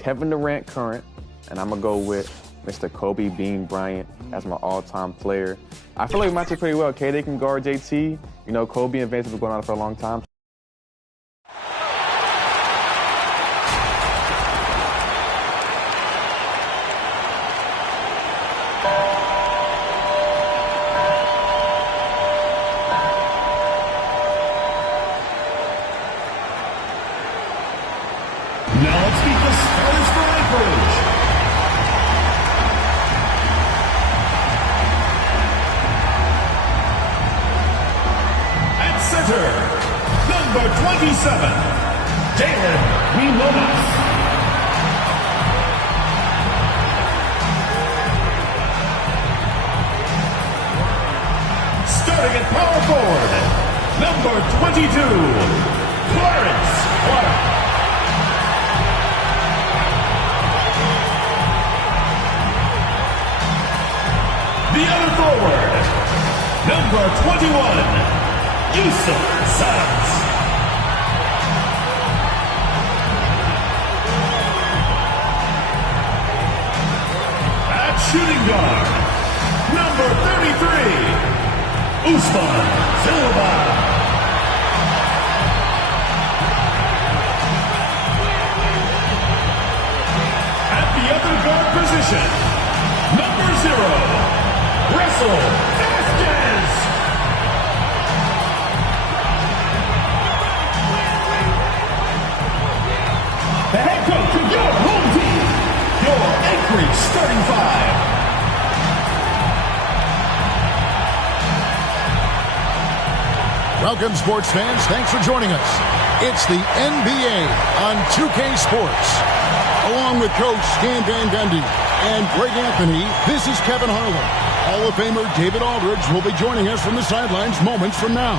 Kevin Durant current, and I'm going to go with Mr. Kobe Bean Bryant as my all-time player. I feel like we match up pretty well. KD can guard JT. You know, Kobe and Vince have been going on for a long time. Now let's meet the starters for Anchorage. At center, number 27, Jalen Wheelomas. Starting at power forward, number 22, Clarence Clark. The other forward, number 21, Yusuf Suggs. At shooting guard, number 33, Usman Silva. At the other guard position, number 0, Russell Vasquez. The head coach of your home team, your Anchorage starting five. Welcome, sports fans. Thanks for joining us. It's the NBA on 2K Sports. Along with Coach Stan Van Gundy and Greg Anthony, this is Kevin Harlan. Hall of Famer David Aldridge will be joining us from the sidelines moments from now.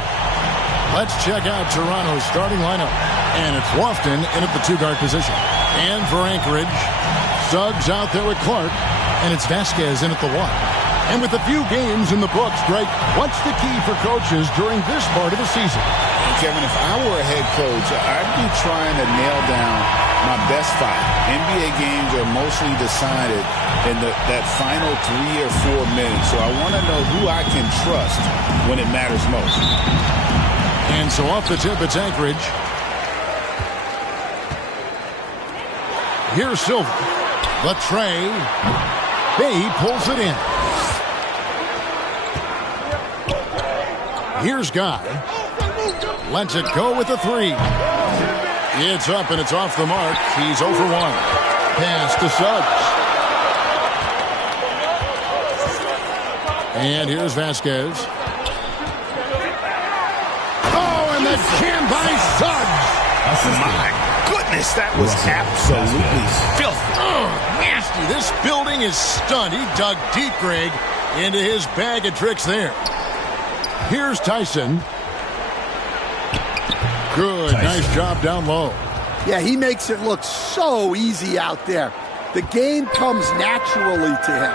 Let's check out Toronto's starting lineup. And it's Lofton in at the two-guard position. And for Anchorage, Suggs out there with Clark. And it's Vasquez in at the one. And with a few games in the books, Greg, what's the key for coaches during this part of the season? Kevin, if I were a head coach, I'd be trying to nail down my best five. NBA games are mostly decided in that final 3 or 4 minutes. So I want to know who I can trust when it matters most. And so off the tip, it's Anchorage. Here's Silver. The tray. Bay pulls it in. Here's Guy. Lets it go with the three. It's up and it's off the mark. He's 0 for 1. Pass to Suggs. And here's Vasquez. Oh, and the jam by Suggs. My goodness, that was absolutely filthy. Oh, nasty. This building is stunned. He dug deep, Greg, into his bag of tricks there. Here's Tyson. Good. Nice job down low. Yeah, he makes it look so easy out there. The game comes naturally to him.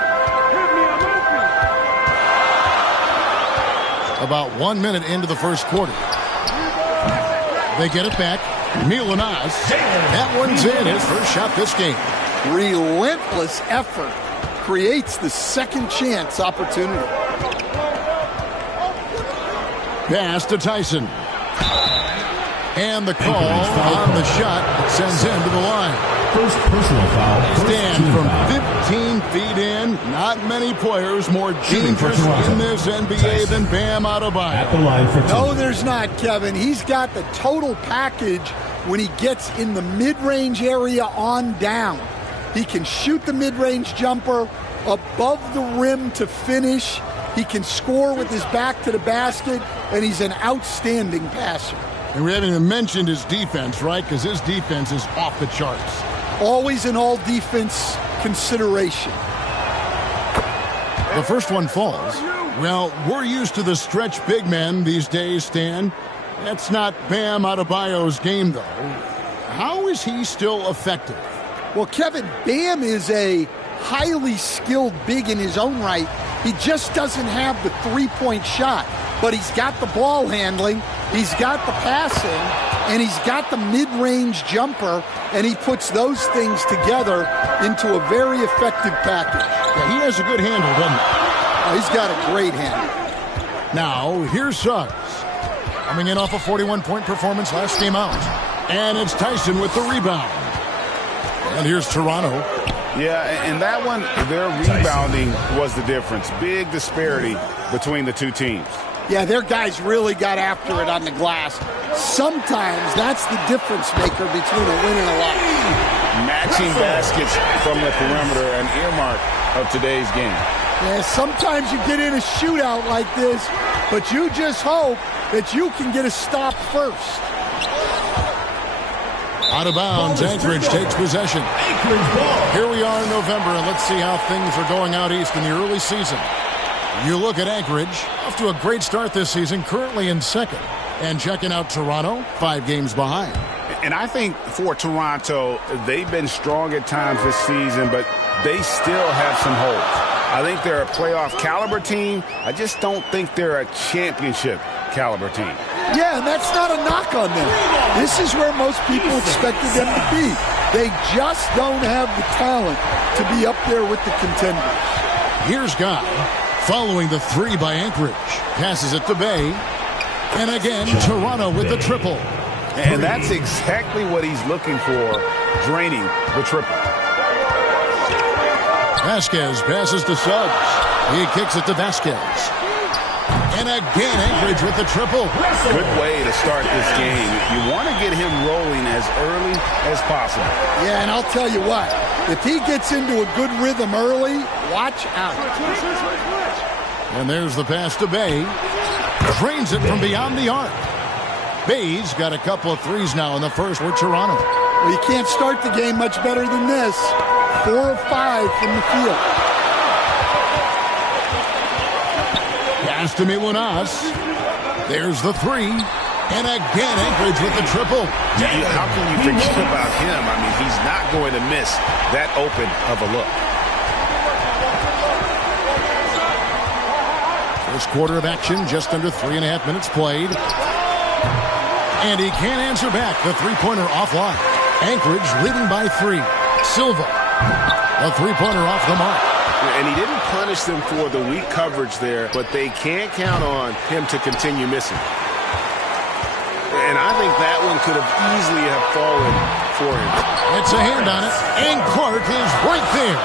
About 1 minute into the first quarter. They get it back. Milanas. That one's in. His first shot this game. Relentless effort creates the second chance opportunity. Pass to Tyson. And the call on the shot sends him to the line. First personal foul. Stand from 15 feet in. Not many players more dangerous in this NBA than Bam Adebayo. At the line for two. No, there's not, Kevin. He's got the total package when he gets in the mid-range area on down. He can shoot the mid-range jumper above the rim to finish. He can score with his back to the basket, and he's an outstanding passer. And we haven't even mentioned his defense, right? Because his defense is off the charts. Always an all-defense consideration. The first one falls. Well, we're used to the stretch big men these days, Stan. That's not Bam Adebayo's game, though. How is he still effective? Well, Kevin, Bam is a highly skilled big in his own right. He just doesn't have the three-point shot. but he's got the ball handling, he's got the passing, and he's got the mid-range jumper, and he puts those things together into a very effective package. Yeah, he has a good handle, doesn't he? He's got a great handle. Now, here's Suggs. Coming in off a 41-point performance last game out. And it's Tyson with the rebound. And here's Toronto. Yeah, and that one, their rebounding was the difference. Big disparity between the two teams. Yeah, their guys really got after it on the glass. Sometimes that's the difference maker between a win and a loss. Matching baskets from the perimeter, an earmark of today's game. Yeah, sometimes you get in a shootout like this, but you just hope that you can get a stop first. Out of bounds, Anchorage takes possession. Here we are in November, and let's see how things are going out east in the early season. You look at Anchorage, off to a great start this season, currently in second. And checking out Toronto, 5 games behind. And I think for Toronto, they've been strong at times this season, but they still have some hope. I think they're a playoff caliber team. I just don't think they're a championship caliber team. Yeah, and that's not a knock on them. This is where most people expected them to be. They just don't have the talent to be up there with the contenders. Here's Guy, following the 3 by Anchorage. Passes it to Bay. And again, Toronto with the triple. And that's exactly what he's looking for, draining the triple. Vasquez passes to Suggs. He kicks it to Vasquez. And again, Anchorage with the triple. Good way to start this game. You want to get him rolling as early as possible. Yeah, and I'll tell you what. If he gets into a good rhythm early, watch out. And there's the pass to Bay. Drains it from beyond the arc. Bay's got a couple of threes now in the first with Toronto. Well, you can't start the game much better than this. 4 of 5 from the field. Pass to Milunas. There's the 3. And again, Anchorage with the triple. How can you forget about him? I mean, he's not going to miss that open of a look. First quarter of action, just under 3.5 minutes played. And he can't answer back. The three-pointer offline. Anchorage leading by 3. Silva. A three-pointer off the mark. And he didn't punish them for the weak coverage there, but they can't count on him to continue missing. And I think that one could have easily have fallen for him. It's a hand on it, and Clark is right there.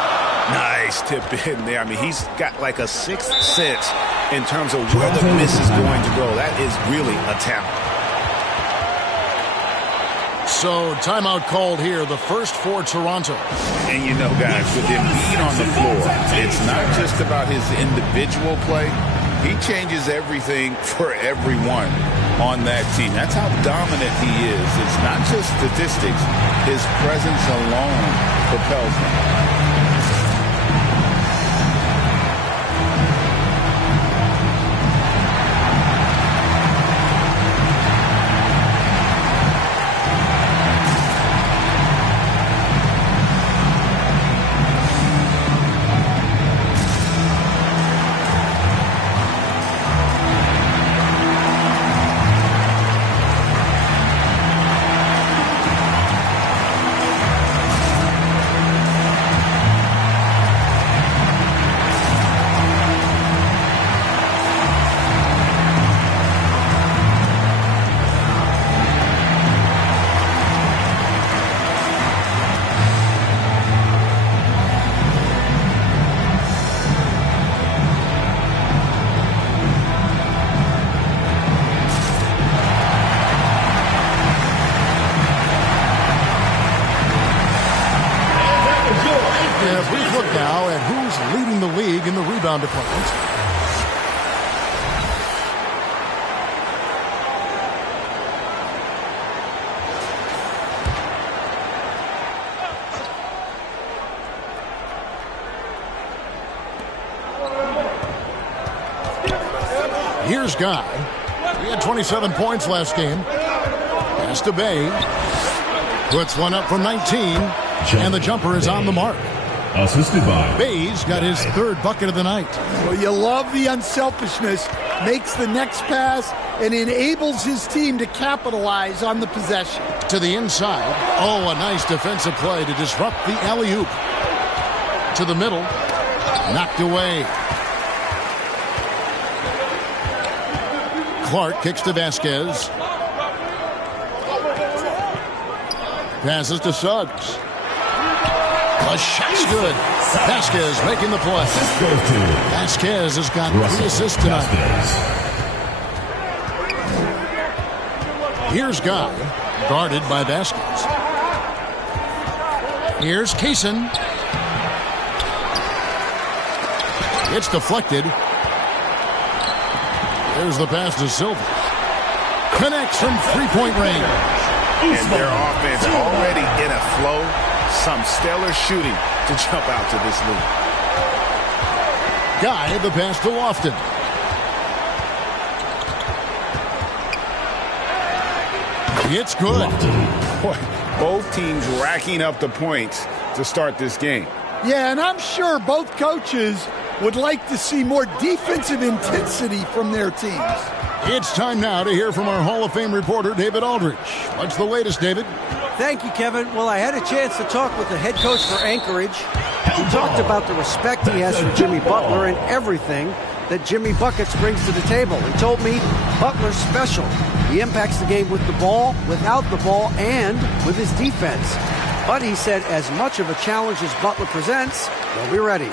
Nice tip in there. I mean, he's got like a sixth sense in terms of where the miss is going to go. That is really a talent. So, timeout called here, the first for Toronto. And you know, guys, with Embiid on the floor, it's not just about his individual play. He changes everything for everyone on that team. That's how dominant he is. It's not just statistics. His presence alone propels him. Department. Here's Guy. He had 27 points last game. Pass to Bay. Puts one up from 19. And the jumper is on the mark. Assisted by Bay's got his third bucket of the night. Well, you love the unselfishness makes the next pass, and enables his team to capitalize on the possession. To the inside. Oh, a nice defensive play to disrupt the alley-oop. To the middle. Knocked away. Clark kicks to Vasquez. Passes to Suggs. The shot's good. Vasquez making the play. Vasquez has got 3 assists tonight. Here's Guy, guarded by Vasquez. Here's Kaysen. It's deflected. There's the pass to Silva. Connects from three-point range. And their offense already in a flow. Some stellar shooting to jump out to this lead. Guy, the pass to Lofton. It's good. Boy, both teams racking up the points to start this game. Yeah, and I'm sure both coaches would like to see more defensive intensity from their teams. It's time now to hear from our Hall of Fame reporter, David Aldridge. What's the latest, David? Thank you, Kevin. Well, I had a chance to talk with the head coach for Anchorage. He talked about the respect he has for Jimmy Butler and everything that Jimmy Buckets brings to the table. He told me Butler's special. He impacts the game with the ball, without the ball, and with his defense. But he said as much of a challenge as Butler presents, they'll be ready.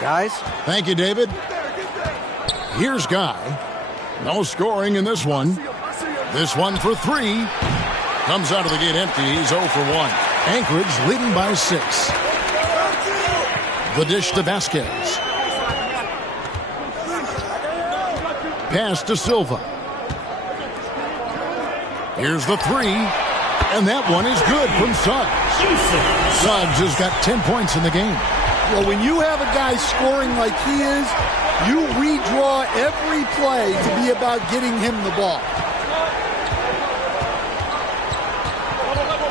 Guys? Thank you, David. Here's Guy. No scoring in this one. This one for 3. Comes out of the gate empty. He's 0 for 1. Anchorage leading by 6. The dish to Vasquez. Pass to Silva. Here's the 3. And that one is good from Suggs. Suggs has got 10 points in the game. Well, when you have a guy scoring like he is, you redraw every play to be about getting him the ball.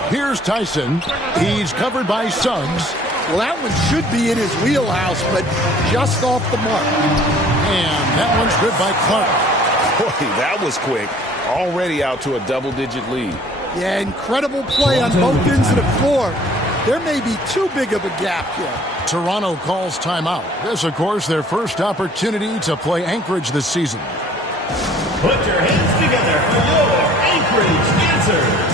Here's Tyson. He's covered by Suggs. Well, that one should be in his wheelhouse, but just off the mark. And that one's good by Clark. Boy, that was quick. Already out to a double-digit lead. Yeah, incredible play on both ends of the floor. There may be too big of a gap here. Toronto calls timeout. This, of course, their first opportunity to play Anchorage this season. Put your hands together for your Anchorage answers.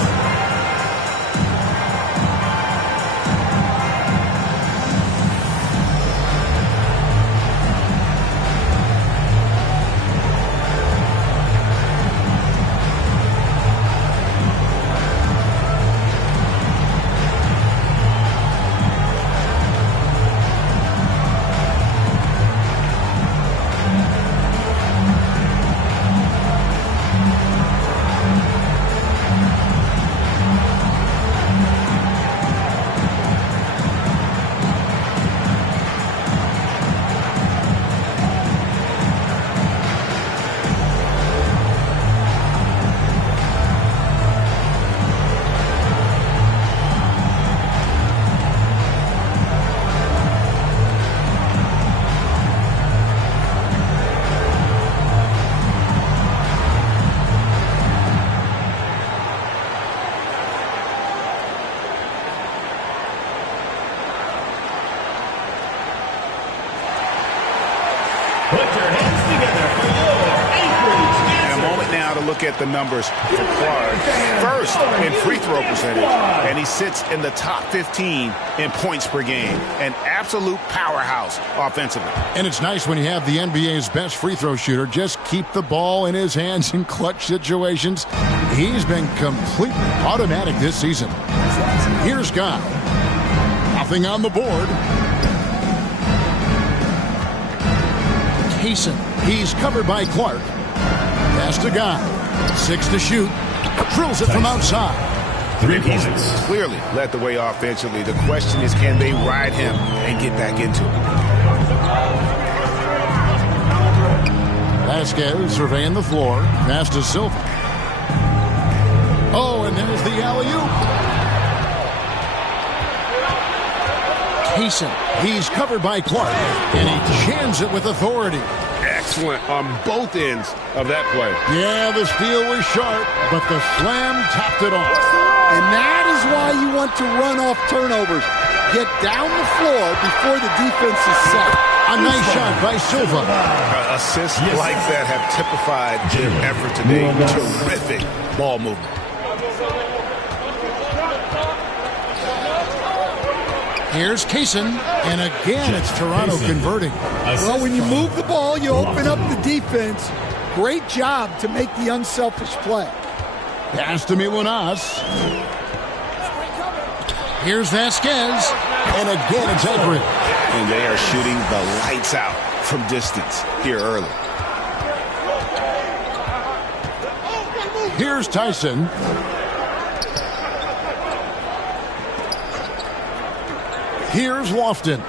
At the numbers for Clark. First in free throw percentage, and he sits in the top 15 in points per game. An absolute powerhouse offensively. And it's nice when you have the NBA's best free throw shooter just keep the ball in his hands in clutch situations. He's been completely automatic this season. Here's Guy. Nothing on the board. Kaysen. He's covered by Clark. Pass to Guy. 6 to shoot. Drills it from outside. 3 points. Clearly led the way offensively. The question is, can they ride him and get back into it? Vasquez surveying the floor. Pass to Silva. Oh, and there's the alley-oop. Payson. He's covered by Clark, and he jams it with authority. Excellent on both ends of that play. Yeah, the steal was sharp, but the slam topped it off. And that is why you want to run off turnovers. Get down the floor before the defense is set. A nice shot by Silva. Assists like that have typified their effort today. Terrific ball movement. Here's Kaysen, and again it's Toronto converting. Well, when you move the ball, you open up the defense. Great job to make the unselfish play. Pass to Milanas. Here's Vasquez, and again it's Everett. And they are shooting the lights out from distance here early. Here's Tyson. Here's Lofton.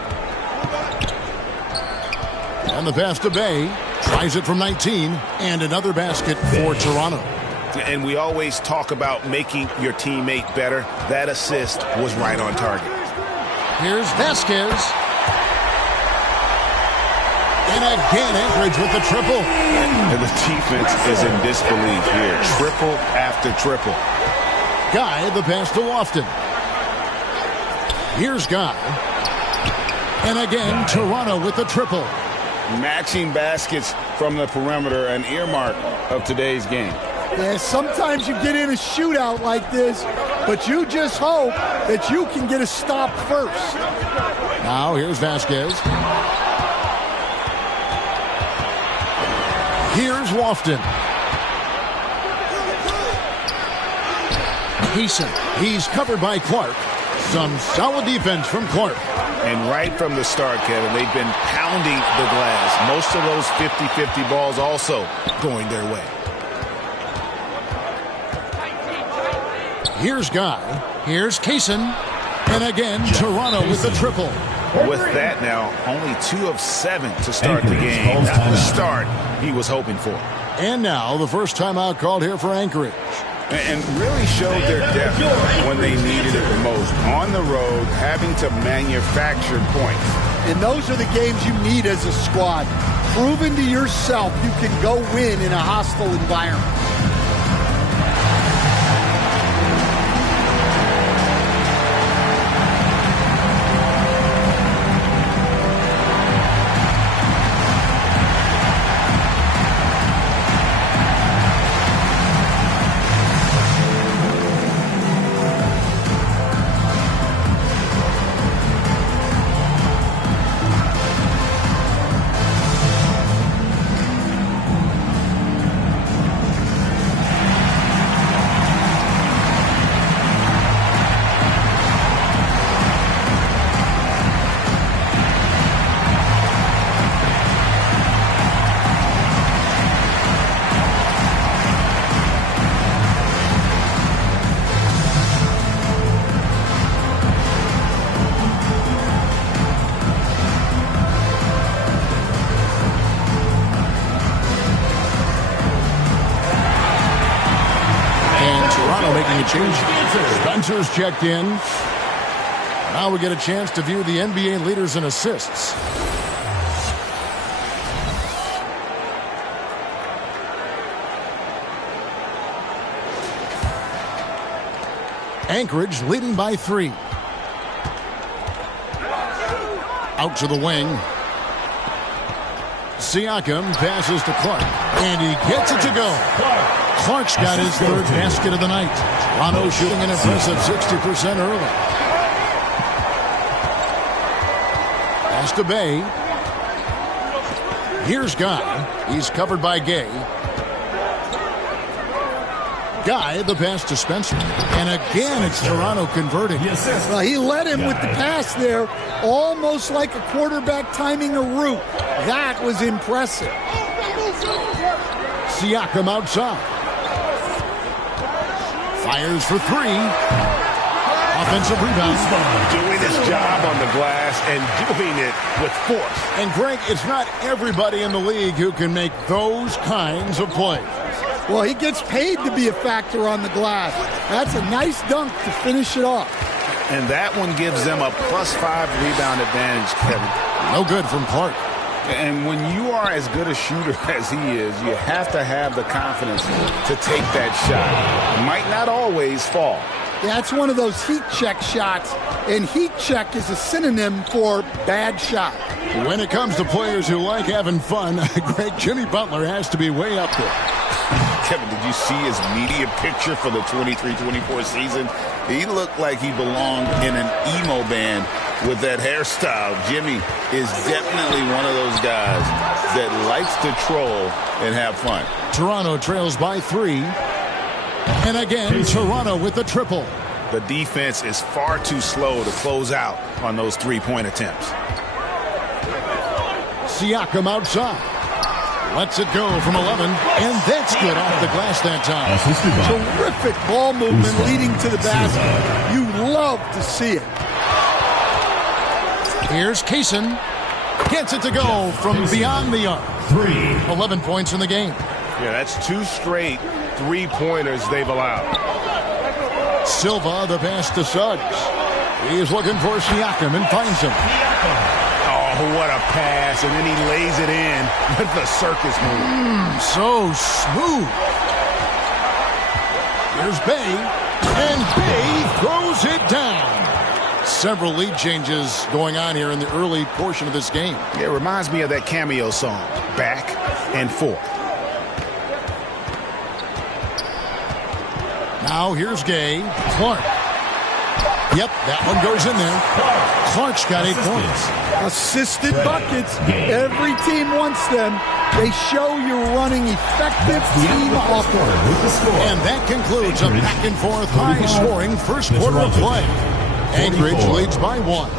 And the pass to Bay. Tries it from 19. And another basket for Toronto. And we always talk about making your teammate better. That assist was right on target. Here's Vasquez. And again, Anchorage with the triple. And the defense is in disbelief here. Triple after triple. Guy, the pass to Lofton. Here's Guy. And again, Toronto with the triple. Matching baskets from the perimeter, an earmark of today's game. Yeah, sometimes you get in a shootout like this, but you just hope that you can get a stop first. Now here's Vasquez. Here's Lofton. Payson. He's covered by Clark. Some solid defense from Clark. And right from the start, Kevin, they've been pounding the glass. Most of those 50-50 balls also going their way. Here's Guy. Here's Kaysen. And again, Toronto with the triple. With that now, only 2 of 7 to start the game. Not the start he was hoping for. And now the first timeout called here for Anchorage. And really showed their depth when they needed it the most. On the road, having to manufacture points. And those are the games you need as a squad. Proven to yourself you can go win in a hostile environment. Spencer's checked in. Now we get a chance to view the NBA leaders in assists. Anchorage leading by 3. Out to the wing. Siakam passes to Clark, and he gets it to go. Clark's got his 3rd basket of the night. Toronto shooting an impressive 60% early. Pass to Bay. Here's Guy. He's covered by Gay. Guy, the pass to Spencer. And again, it's Toronto converting. Well, he led him with the pass there, almost like a quarterback timing a route. That was impressive. Siakam outside. Fires for 3. Offensive rebound. Doing his job on the glass and doing it with force. And Greg, it's not everybody in the league who can make those kinds of plays. Well, he gets paid to be a factor on the glass. That's a nice dunk to finish it off. And that one gives them a +5 rebound advantage, Kevin. No good from Clark. And when you are as good a shooter as he is, you have to have the confidence to take that shot. It might not always fall. Yeah, it's one of those heat check shots, and heat check is a synonym for bad shot. When it comes to players who like having fun, Greg, Jimmy Butler has to be way up there. Kevin, did you see his media picture for the 23-24 season? He looked like he belonged in an emo band with that hairstyle. Jimmy is definitely one of those guys that likes to troll and have fun. Toronto trails by 3. And again, Toronto with the triple. The defense is far too slow to close out on those three-point attempts. Siakam outside. Lets it go from 11, and that's good off the glass that time. Terrific ball movement leading to the basket. You love to see it. Here's Kaysen. Gets it to go from beyond the arc. 11 points in the game. Yeah, that's 2 straight three-pointers they've allowed. Silva, the pass to Suggs. He's looking for Siakam and finds him. Oh, what a pass, and then he lays it in with the circus move. So smooth. Here's Bay, and Bay throws it down. Several lead changes going on here in the early portion of this game. It reminds me of that Cameo song, Back and Forth. Now here's Gay. Clark. Yep, that one goes in there. Clark's got 8 points. Assisted buckets. Every team wants them. They show you're running effective team offense. And that concludes a back-and-forth, high-scoring first quarter of play. Anchorage leads by 1.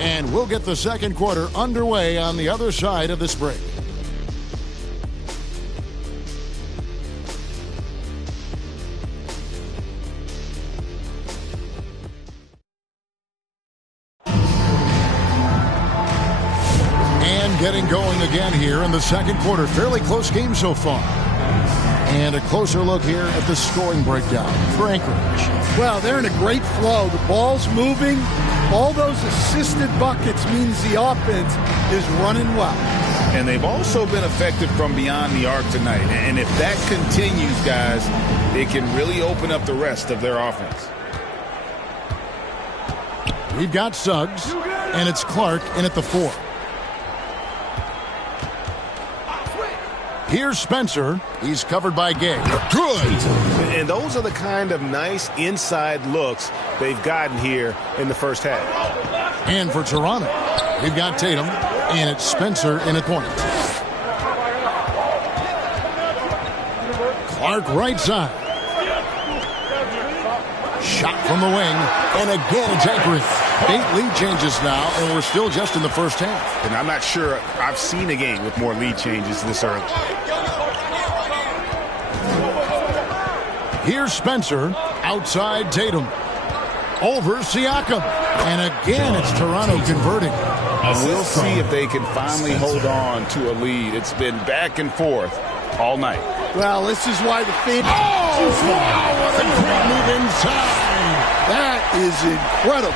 And we'll get the second quarter underway on the other side of this break. Getting going again here in the second quarter. Fairly close game so far. And a closer look here at the scoring breakdown for Anchorage. Well, they're in a great flow. The ball's moving. All those assisted buckets means the offense is running well. And they've also been effective from beyond the arc tonight. And if that continues, guys, it can really open up the rest of their offense. We've got Suggs, and it's Clark in at the 4. Here's Spencer. He's covered by Gay. Good. And those are the kind of nice inside looks they've gotten here in the first half. And for Toronto, we've got Tatum, and it's Spencer in at point. Clark right side. Shot from the wing, and again it's Anchorage. 8 lead changes now, and we're still just in the first half. And I'm not sure I've seen a game with more lead changes this early. Here's Spencer, outside Tatum. Over Siakam. And again, it's Toronto converting. We'll see if they can finally hold on to a lead. It's been back and forth all night. Well, this is why the fans... Oh, wow, what a great move inside. That is incredible.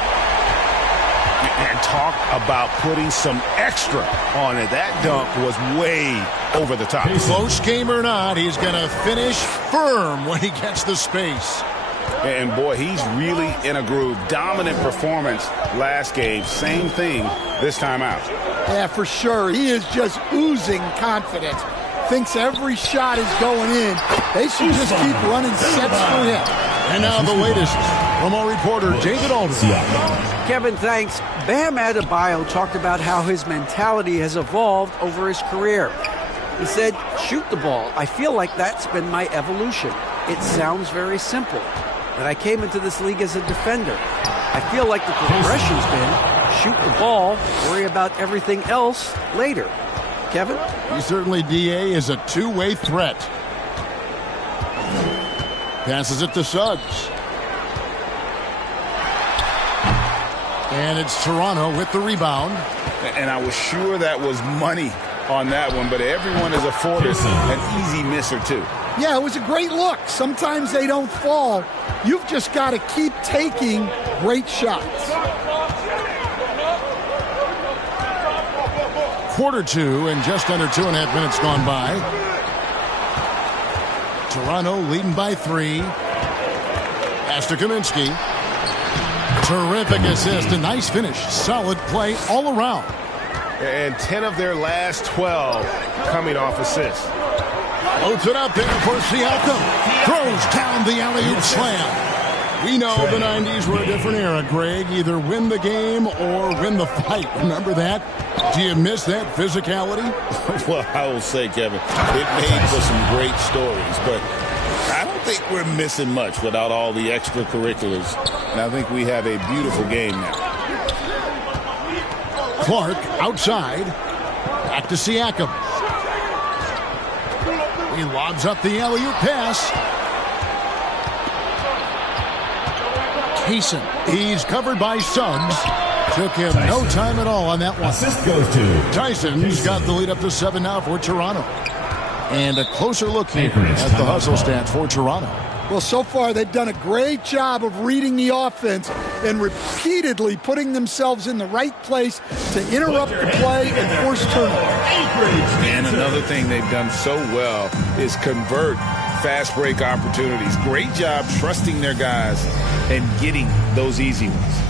And talk about putting some extra on it. That dunk was way over the top. Close game or not, he's going to finish firm when he gets the space. And boy, he's really in a groove. Dominant performance last game. Same thing this time out. Yeah, for sure. He is just oozing confidence. Thinks every shot is going in. They should just keep running sets for him. And now the latest from our reporter, David Aldridge. Kevin, thanks. Bam Adebayo talked about how his mentality has evolved over his career. He said, shoot the ball. I feel like that's been my evolution. It sounds very simple. But I came into this league as a defender. I feel like the progression's been shoot the ball, worry about everything else later. Kevin? He certainly, DA, is a two-way threat. Passes it to Suggs. And it's Toronto with the rebound. And I was sure that was money on that one, but everyone is afforded an easy miss or two. Yeah, it was a great look. Sometimes they don't fall. You've just got to keep taking great shots. Quarter two and just under 2.5 minutes gone by. Toronto leading by 3. Pass to Kaminsky. Terrific assist. A nice finish. Solid play all around. And 10 of their last 12 coming off assists. Loads it up there for Siakam. Throws down the alley-oop slam. We know the 90s were a different era, Greg. Either win the game or win the fight. Remember that? Do you miss that physicality? Well, I will say, Kevin, it made for some great stories, but I don't think we're missing much without all the extracurriculars. And I think we have a beautiful game now. Clark outside. Back to Siakam. He lobs up the alley-oop pass. Tyson. He's covered by Suggs. Took him no time at all on that one. Assist goes to Tyson's got the lead up to 7 now for Toronto. And a closer look here at the hustle stats for Toronto. Well, so far they've done a great job of reading the offense and repeatedly putting themselves in the right place to interrupt the play and force turnovers. And another thing they've done so well is convert fast break opportunities. Great job trusting their guys and getting those easy ones.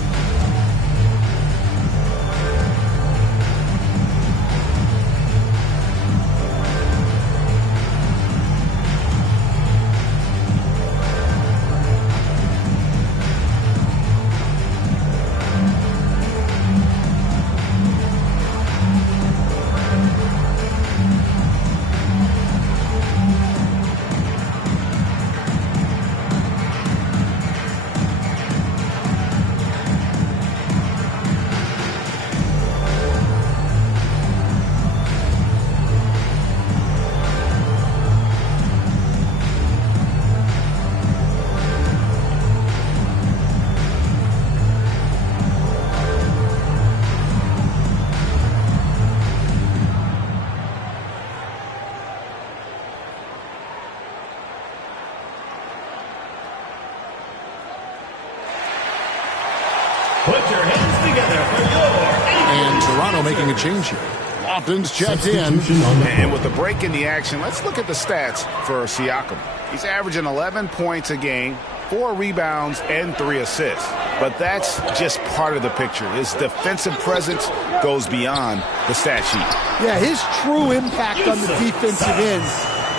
Making a change here. Lofton's checked in. And with the break in the action, let's look at the stats for Siakam. He's averaging 11 points a game, 4 rebounds, and 3 assists. But that's just part of the picture. His defensive presence goes beyond the stat sheet. Yeah, his true impact on the defensive end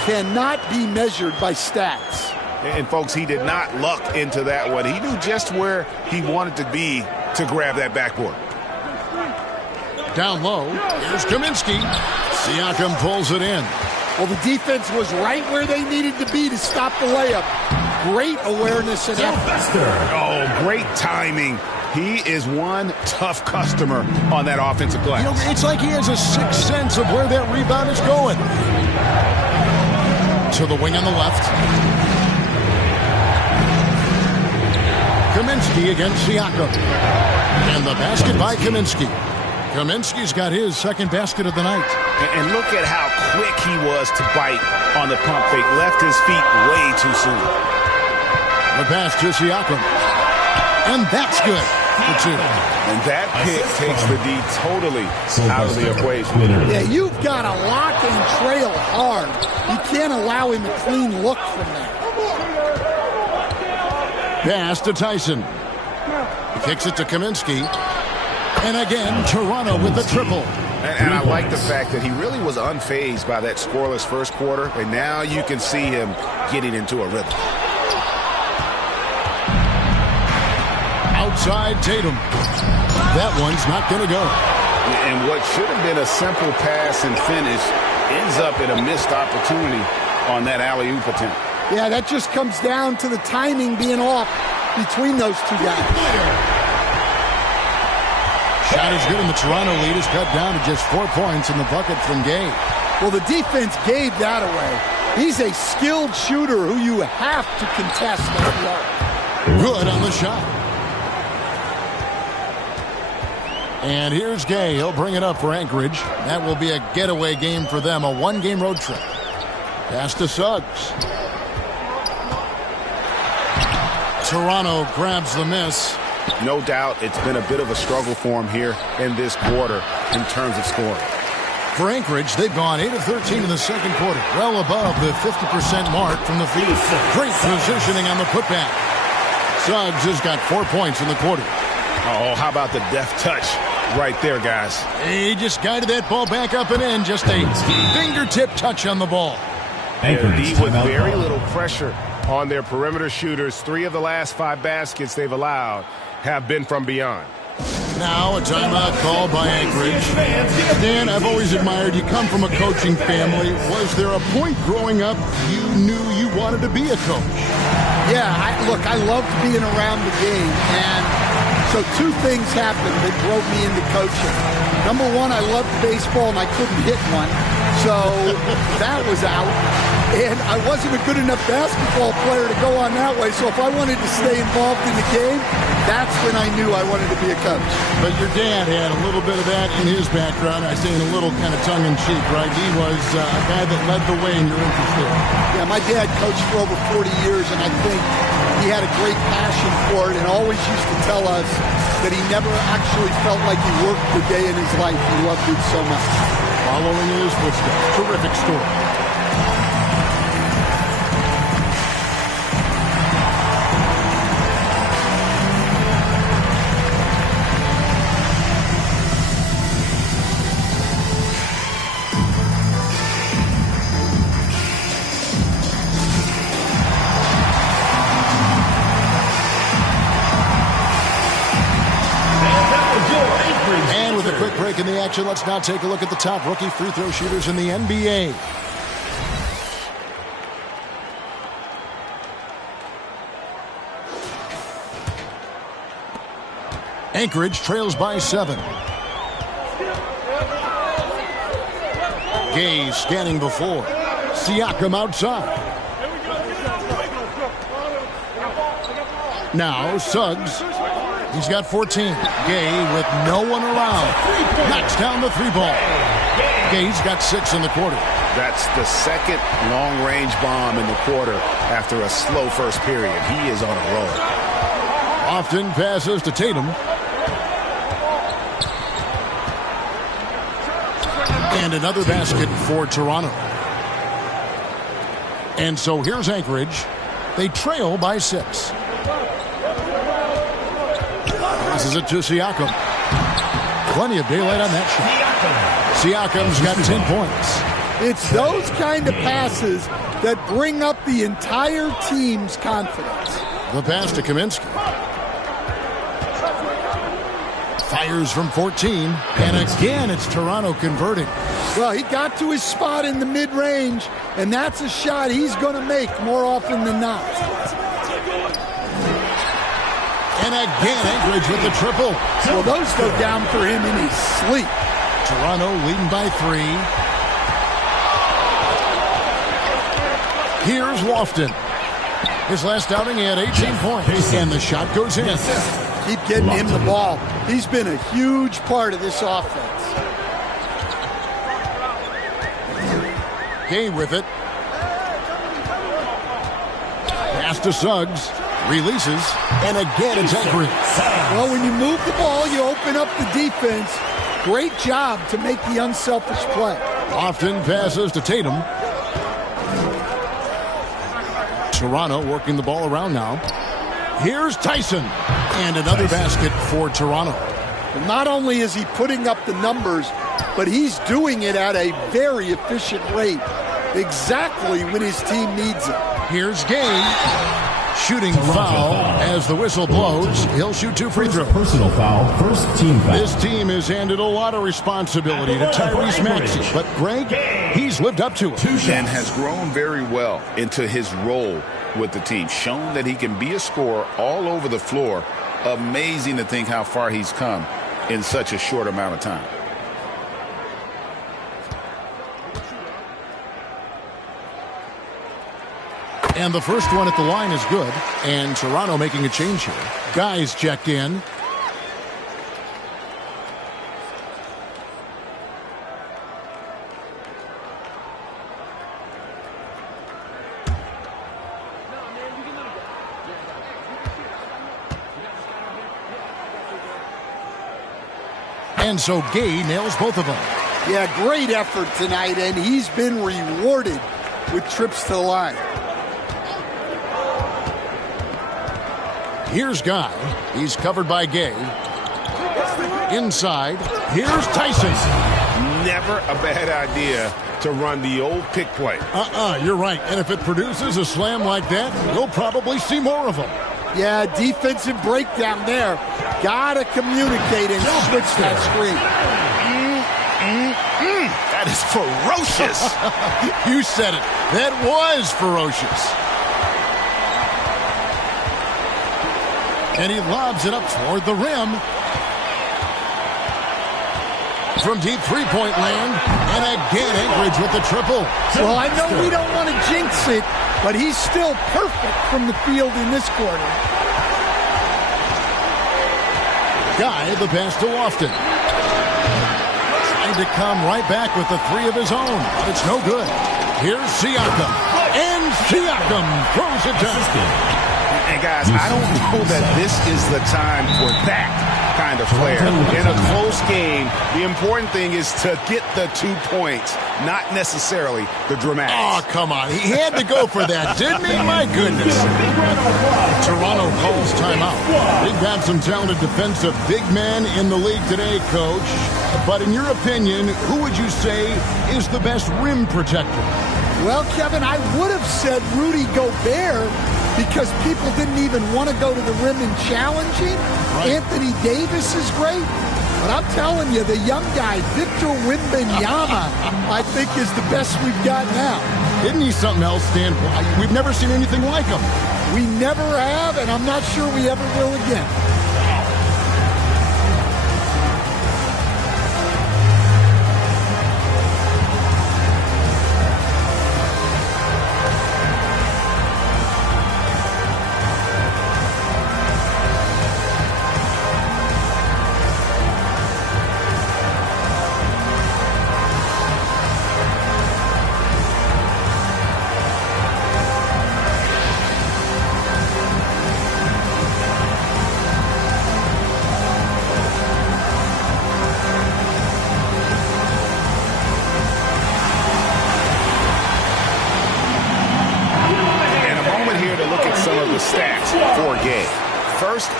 cannot be measured by stats. And folks, he did not luck into that one. He knew just where he wanted to be to grab that backboard. Down low, here's Kaminsky. Siakam pulls it in. Well, the defense was right where they needed to be to stop the layup. Great awareness and effort. Oh, great timing. He is one tough customer on that offensive glass. You know, it's like he has a sixth sense of where that rebound is going. To the wing on the left. Kaminsky against Siakam. And the basket by Kaminsky. Kaminsky's got his second basket of the night. And look at how quick he was to bite on the pump fake. Left his feet way too soon. The pass to Siakam. And that's good for 2. And that pick takes the D totally out of the equation. Yeah, you've got to lock and trail hard. You can't allow him a clean look from there. Pass to Tyson. He kicks it to Kaminsky. And again, Toronto with the triple. And I like the fact that he really was unfazed by that scoreless first quarter. And now you can see him getting into a rhythm. Outside Tatum. That one's not going to go. And what should have been a simple pass and finish ends up in a missed opportunity on that alley-oop attempt. Yeah, that just comes down to the timing being off between those two guys. Shot is good, and the Toronto lead is cut down to just 4 points in the bucket from Gay. Well, the defense gave that away. He's a skilled shooter who you have to contest every arc. Good on the shot. And here's Gay. He'll bring it up for Anchorage. That will be a getaway game for them, a 1-game road trip. Pass to Suggs. Toronto grabs the miss. No doubt it's been a bit of a struggle for him here in this quarter in terms of scoring. For Anchorage, they've gone 8 of 13 in the second quarter, well above the 50% mark from the field. Great positioning on the putback. Suggs has got 4 points in the quarter. Oh, how about the deft touch right there, guys? He just guided that ball back up and in. Just a fingertip touch on the ball. Anchorage with very little pressure on their perimeter shooters. 3 of the last 5 baskets they've allowed have been from beyond. Now a timeout called by Anchorage. Dan, I've always admired you. Come from a coaching family. Was there a point growing up you knew you wanted to be a coach? Yeah, I loved being around the game, and so 2 things happened that drove me into coaching. Number 1, I loved baseball and I couldn't hit one, so that was out. And I wasn't a good enough basketball player to go on that way, so if I wanted to stay involved in the game, that's when I knew I wanted to be a coach. But your dad had a little bit of that in his background. I say in a little kind of tongue-in-cheek, right? He was a guy that led the way in your interest there. Yeah, my dad coached for over 40 years, and I think he had a great passion for it and always used to tell us that he never actually felt like he worked a day in his life. He loved it so much. Following in his footsteps. Terrific story. In the action, let's now take a look at the top rookie free throw shooters in the NBA. Anchorage trails by 7. Gay scanning the floor. Siakam outside. Now Suggs. He's got 14. Gay with no one around. Knocks down the 3-ball. Gay's got 6 in the quarter. That's the second long-range bomb in the quarter after a slow first period. He is on a roll. Often passes to Tatum. And another basket for Toronto. And so here's Anchorage. They trail by 6. Passes it to Siakam. Plenty of daylight on that shot. Siakam's got 10 points. It's those kind of passes that bring up the entire team's confidence. The pass to Kaminsky. Fires from 14. And again, it's Toronto converting. Well, he got to his spot in the mid-range, and that's a shot he's going to make more often than not. And again, Anchorage with the triple. Well, those go down for him in his sleep. Toronto leading by 3. Here's Lofton. His last outing, he had 18 points. And the shot goes in. Keep getting him the ball. He's been a huge part of this offense. Gay with it. Pass to Suggs. Releases. And again, it's Anchorage. Well, when you move the ball, you open up the defense. Great job to make the unselfish play. Often passes to Tatum. Toronto working the ball around now. Here's Tyson. And another basket for Toronto. Well, not only is he putting up the numbers, but he's doing it at a very efficient rate. Exactly when his team needs it. Here's Gay. Shooting foul as the whistle blows. He'll shoot 2 free throws. Personal foul, first team foul. This team has handed a lot of responsibility to Tyrese Maxey. But Greg, he's lived up to it. And has grown very well into his role with the team. Shown that he can be a scorer all over the floor. Amazing to think how far he's come in such a short amount of time. And the first one at the line is good. And Toronto making a change here. Guys checked in. And so Gay nails both of them. Yeah, great effort tonight, and he's been rewarded with trips to the line. Here's Guy. He's covered by Gay. Inside, here's Tyson. Never a bad idea to run the old pick play. You're right. And if it produces a slam like that, we'll probably see more of them. Yeah, defensive breakdown there. Gotta communicate and switch that screen. That is ferocious. You said it. That was ferocious. And he lobs it up toward the rim. From deep three-point land. And again, Anchorage with the triple. Well, I know we don't want to jinx it, but he's still perfect from the field in this quarter. Guy, the pass to Lofton. Trying to come right back with the three of his own, but it's no good. Here's Siakam. And Siakam throws it down. And guys, I don't know that this is the time for that kind of flair. In a close game, the important thing is to get the 2 points, not necessarily the dramatics. Oh, come on. He had to go for that, didn't he? My goodness. Toronto calls timeout. We've got some talented defensive big men in the league today, Coach. But in your opinion, who would you say is the best rim protector? Well, Kevin, I would have said Rudy Gobert because people didn't even want to go to the rim and challenge him. Right. Anthony Davis is great. But I'm telling you, the young guy, Victor Wembanyama, I think is the best we've got now. Isn't he something else, Stan? We've never seen anything like him. We never have, and I'm not sure we ever will again.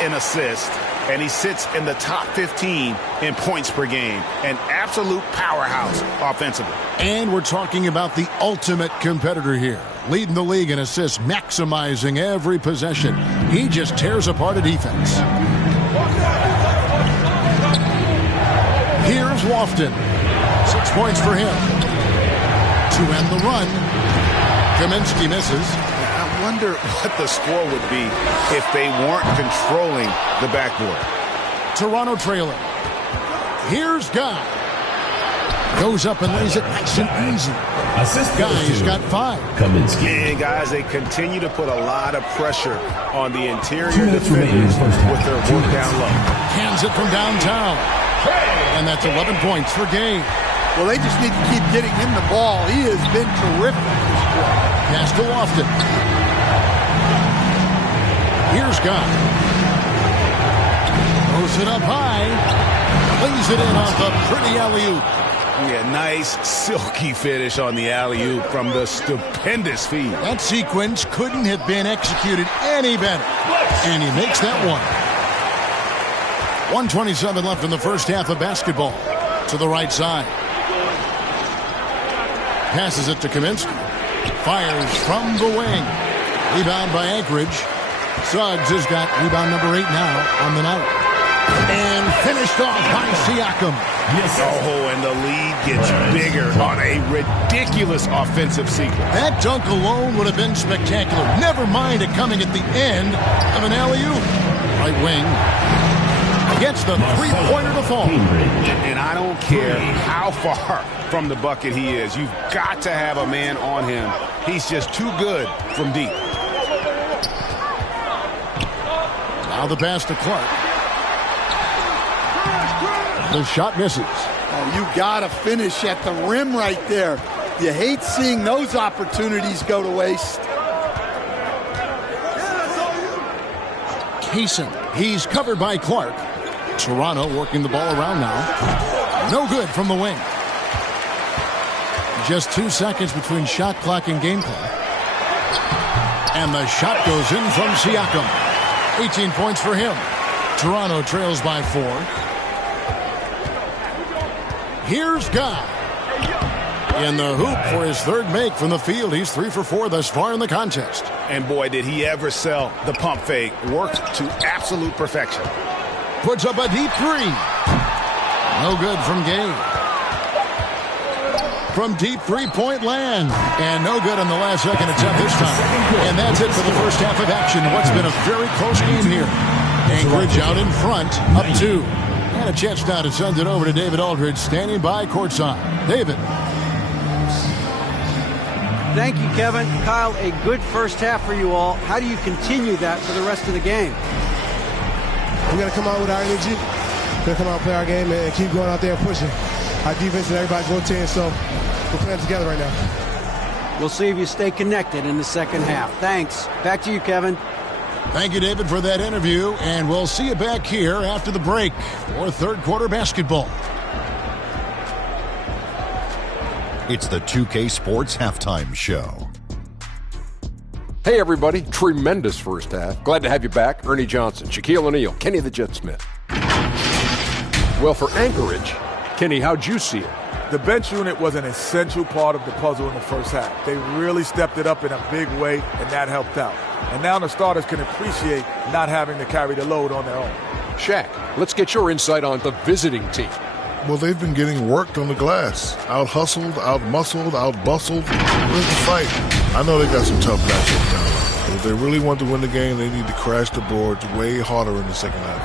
In assist, and he sits in the top 15 in points per game. An absolute powerhouse offensively. And we're talking about the ultimate competitor here. Leading the league in assists, maximizing every possession. He just tears apart a defense. Here's Lofton. 6 points for him. To end the run. Kaminsky misses. I wonder what the score would be if they weren't controlling the backboard. Toronto trailing. Here's Guy. Goes up and lays it nice and easy. Guy's got 5. Kaminsky. And guys, they continue to put a lot of pressure on the interior defenders with their work down low. Hands it from downtown. And that's 11 points for Gay. Well, they just need to keep getting him the ball. He has been terrific this quarter. Pass to Lofton. Here's Guy. Throws it up high. Lays it in off a pretty alley-oop. Yeah, nice silky finish on the alley-oop from the stupendous feed. That sequence couldn't have been executed any better. And he makes that one. 1:27 left in the first half of basketball. To the right side. Passes it to Kaminsky. Fires from the wing. Rebound by Anchorage. Suggs has got rebound number 8 now on the night. And finished off by Siakam. Yes. Oh, and the lead gets bigger on a ridiculous offensive sequence. That dunk alone would have been spectacular. Never mind it coming at the end of an alley-oop. Right wing. Gets the three-pointer to fall. And I don't care how far from the bucket he is. You've got to have a man on him. He's just too good from deep. Now the pass to Clark. The shot misses. Oh, you got to finish at the rim right there. You hate seeing those opportunities go to waste. Kaysen. He's covered by Clark. Toronto working the ball around now. No good from the wing. Just 2 seconds between shot clock and game clock. And the shot goes in from Siakam. 18 points for him. Toronto trails by 4. Here's Guy. In the hoop for his third make from the field. He's 3 for 4 thus far in the contest. And boy, did he ever sell the pump fake. Worked to absolute perfection. Puts up a deep 3. No good from Gay. From deep three-point land. And no good on the last second attempt this time. And that's it for the first half of action. What's been a very close game here. Anchorage out in front, up 2. And a chance now to send it over to David Aldridge, standing by courtside. David. Thank you, Kevin. Kyle, a good first half for you all. How do you continue that for the rest of the game? We got to come out with our energy. We're going to come out and play our game and keep going out there and pushing. Our defense and everybody's rotating, so we're playing together right now. We'll see if you stay connected in the second half. Thanks. Back to you, Kevin. Thank you, David, for that interview. And we'll see you back here after the break for third quarter basketball. It's the 2K Sports Halftime Show. Hey, everybody. Tremendous first half. Glad to have you back. Ernie Johnson, Shaquille O'Neal, Kenny the Jet Smith. Well, for Anchorage, Kenny, how'd you see it? The bench unit was an essential part of the puzzle in the first half. They really stepped it up in a big way, and that helped out. And now the starters can appreciate not having to carry the load on their own. Shaq, let's get your insight on the visiting team. Well, they've been getting worked on the glass. Out-hustled, out-muscled, out-bustled. Where's the fight? I know they got some tough matchups down. But if they really want to win the game, they need to crash the boards way harder in the second half.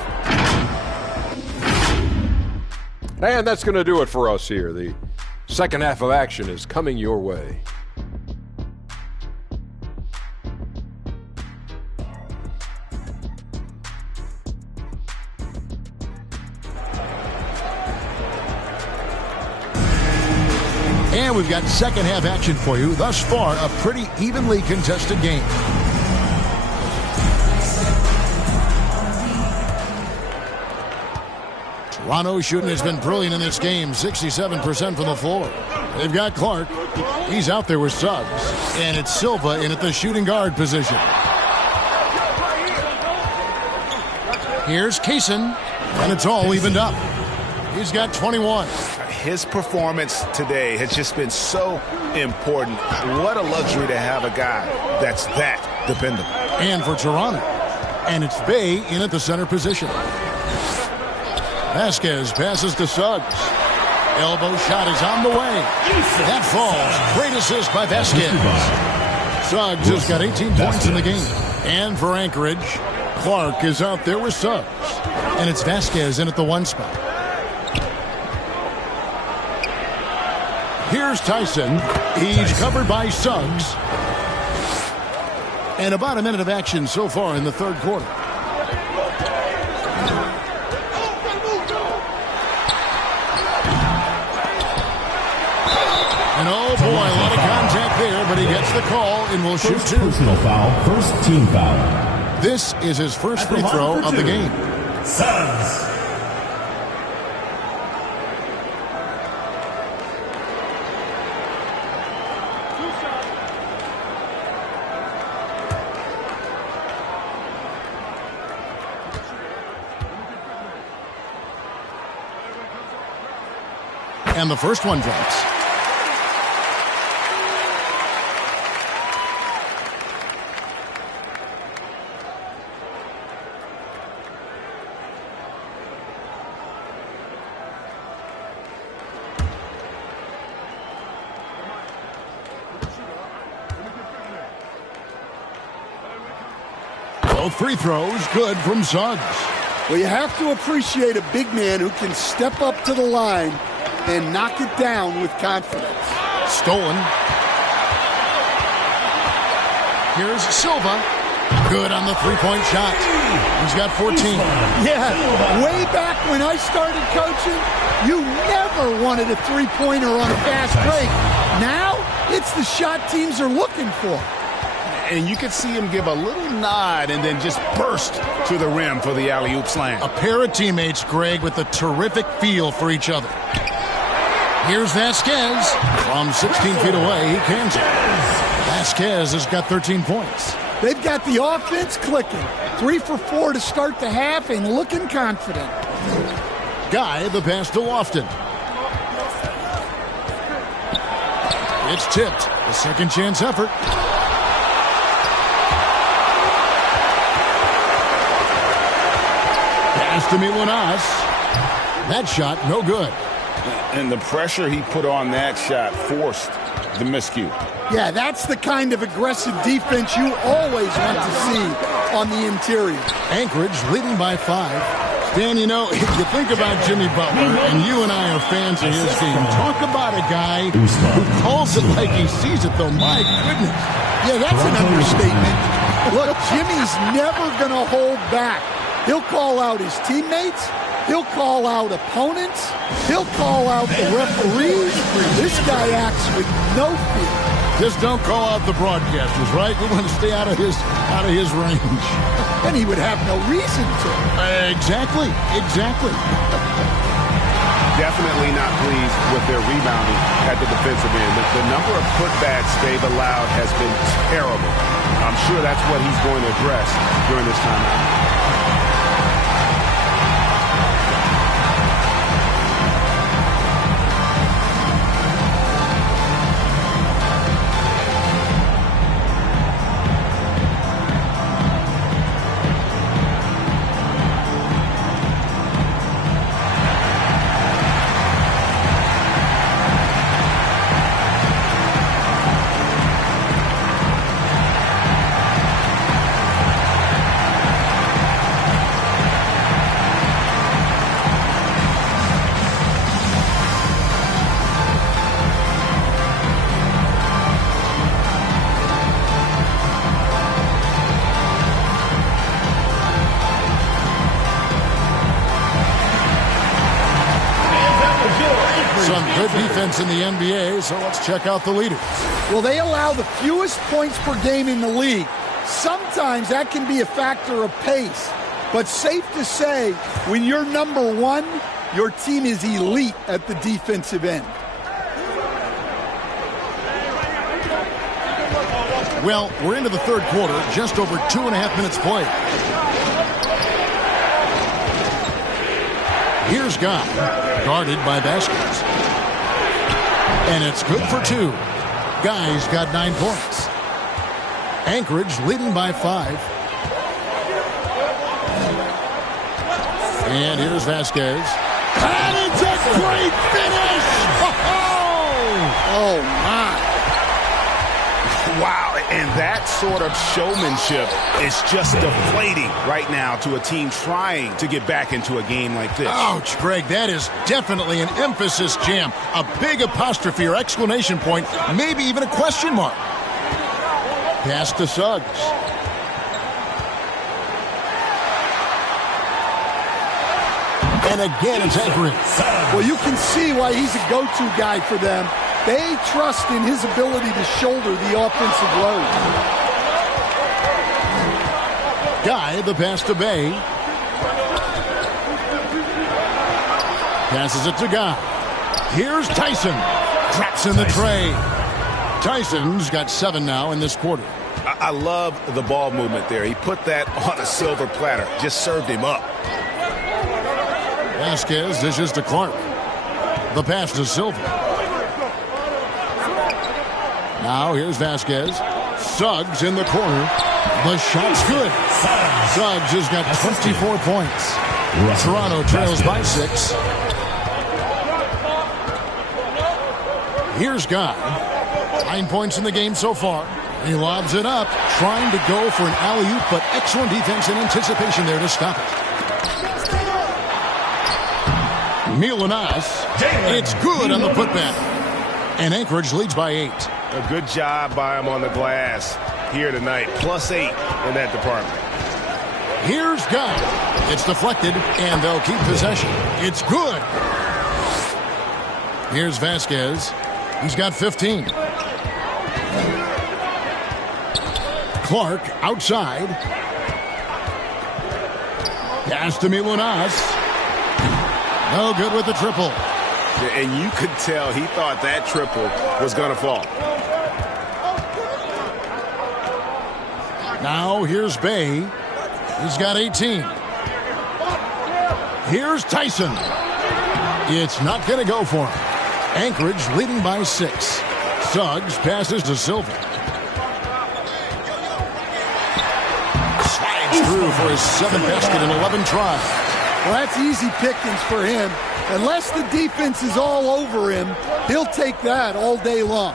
And that's going to do it for us here. The second half of action is coming your way. And we've got second half action for you. Thus far, a pretty evenly contested game. Toronto shooting has been brilliant in this game. 67% from the floor. They've got Clark. He's out there with Suggs. And it's Silva in at the shooting guard position. Here's Kaysen. And it's all evened up. He's got 21. His performance today has just been so important. What a luxury to have a guy that's that dependable. And for Toronto. And it's Bay in at the center position. Vasquez passes to Suggs. Elbow shot is on the way. That falls. Great assist by Vasquez. Suggs has got 18 points in the game. And for Anchorage, Clark is out there with Suggs. And it's Vasquez in at the 1 spot. Here's Tyson. He's covered by Suggs. And about a minute of action so far in the third quarter. And oh boy, a lot of contact there, but he gets the call and will shoot 2. Personal foul, first team foul. This is his first free throw of the game. Suggs. And the first one drops. Both free throws good from Suggs. Well, you have to appreciate a big man who can step up to the line and knock it down with confidence. Stolen. Here's Silva. Good on the three-point shot. He's got 14. Yeah, way back when I started coaching, you never wanted a three-pointer on a fast break. Now, it's the shot teams are looking for. and you could see him give a little nod and then just burst to the rim for the alley-oop slam. A pair of teammates, Greg, with a terrific feel for each other. Here's Vasquez. From 16 feet away, he cans it. Vasquez has got 13 points. They've got the offense clicking. 3 for 4 to start the half and looking confident. Guy, the pass to Lofton. It's tipped. A second chance effort. Pass to Milanas. That shot, no good. And the pressure he put on that shot forced the miscue. Yeah, that's the kind of aggressive defense you always want to see on the interior. Anchorage leading by 5. Dan, you know, you think about Jimmy Butler, and you and I are fans of his game. Talk about a guy who calls it like he sees it, though. My goodness. Yeah, that's an understatement. Look, Jimmy's never going to hold back. He'll call out his teammates. He'll call out opponents. He'll call out the referees. This guy acts with no fear. Just don't call out the broadcasters, right? We want to stay out of his range. And he would have no reason to. Exactly. Definitely not pleased with their rebounding at the defensive end. The number of putbacks they've allowed has been terrible. I'm sure that's what he's going to address during this timeout. In the NBA, so let's check out the leaders. Well, they allow the fewest points per game in the league. Sometimes that can be a factor of pace, but safe to say, when you're number 1, your team is elite at the defensive end. Well, we're into the third quarter, just over 2.5 minutes played. Here's Guy, guarded by Vasquez. And it's good for 2. Guy's got 9 points. Anchorage leading by 5. And here's Vasquez. And it's a great finish! Oh, my. Wow, and that sort of showmanship is just deflating right now to a team trying to get back into a game like this. Ouch, Greg, that is definitely an emphasis jam. A big apostrophe or exclamation point, maybe even a question mark. Pass to Suggs. And again, it's Anchorage. Well, you can see why he's a go-to guy for them. They trust in his ability to shoulder the offensive load. Guy, the pass to Bay. Passes it to Guy. Here's Tyson. Traps in the tray. Tyson's got 7 now in this quarter. I love the ball movement there. He put that on a silver platter. Just served him up. Vasquez dishes to Clark. The pass to Silva. Now here's Vasquez. Suggs in the corner. The shot's good. Suggs has got 24 points. Toronto trails by 6. Here's Guy. 9 points in the game so far. He lobs it up, trying to go for an alley-oop, but excellent defense and anticipation there to stop it. Milanas. It's good on the putback. And Anchorage leads by 8. A good job by him on the glass here tonight. +8 in that department. Here's Guy. It's deflected, and they'll keep possession. It's good. Here's Vasquez. He's got 15. Clark outside. Pass to Milunas. No good with the triple. And you could tell he thought that triple was going to fall. Now here's Bay. He's got 18. Here's Tyson. It's not going to go for him. Anchorage leading by 6. Suggs passes to Silva. Slides through for his 7th basket in 11 tries. Well, that's easy pickings for him. Unless the defense is all over him, he'll take that all day long.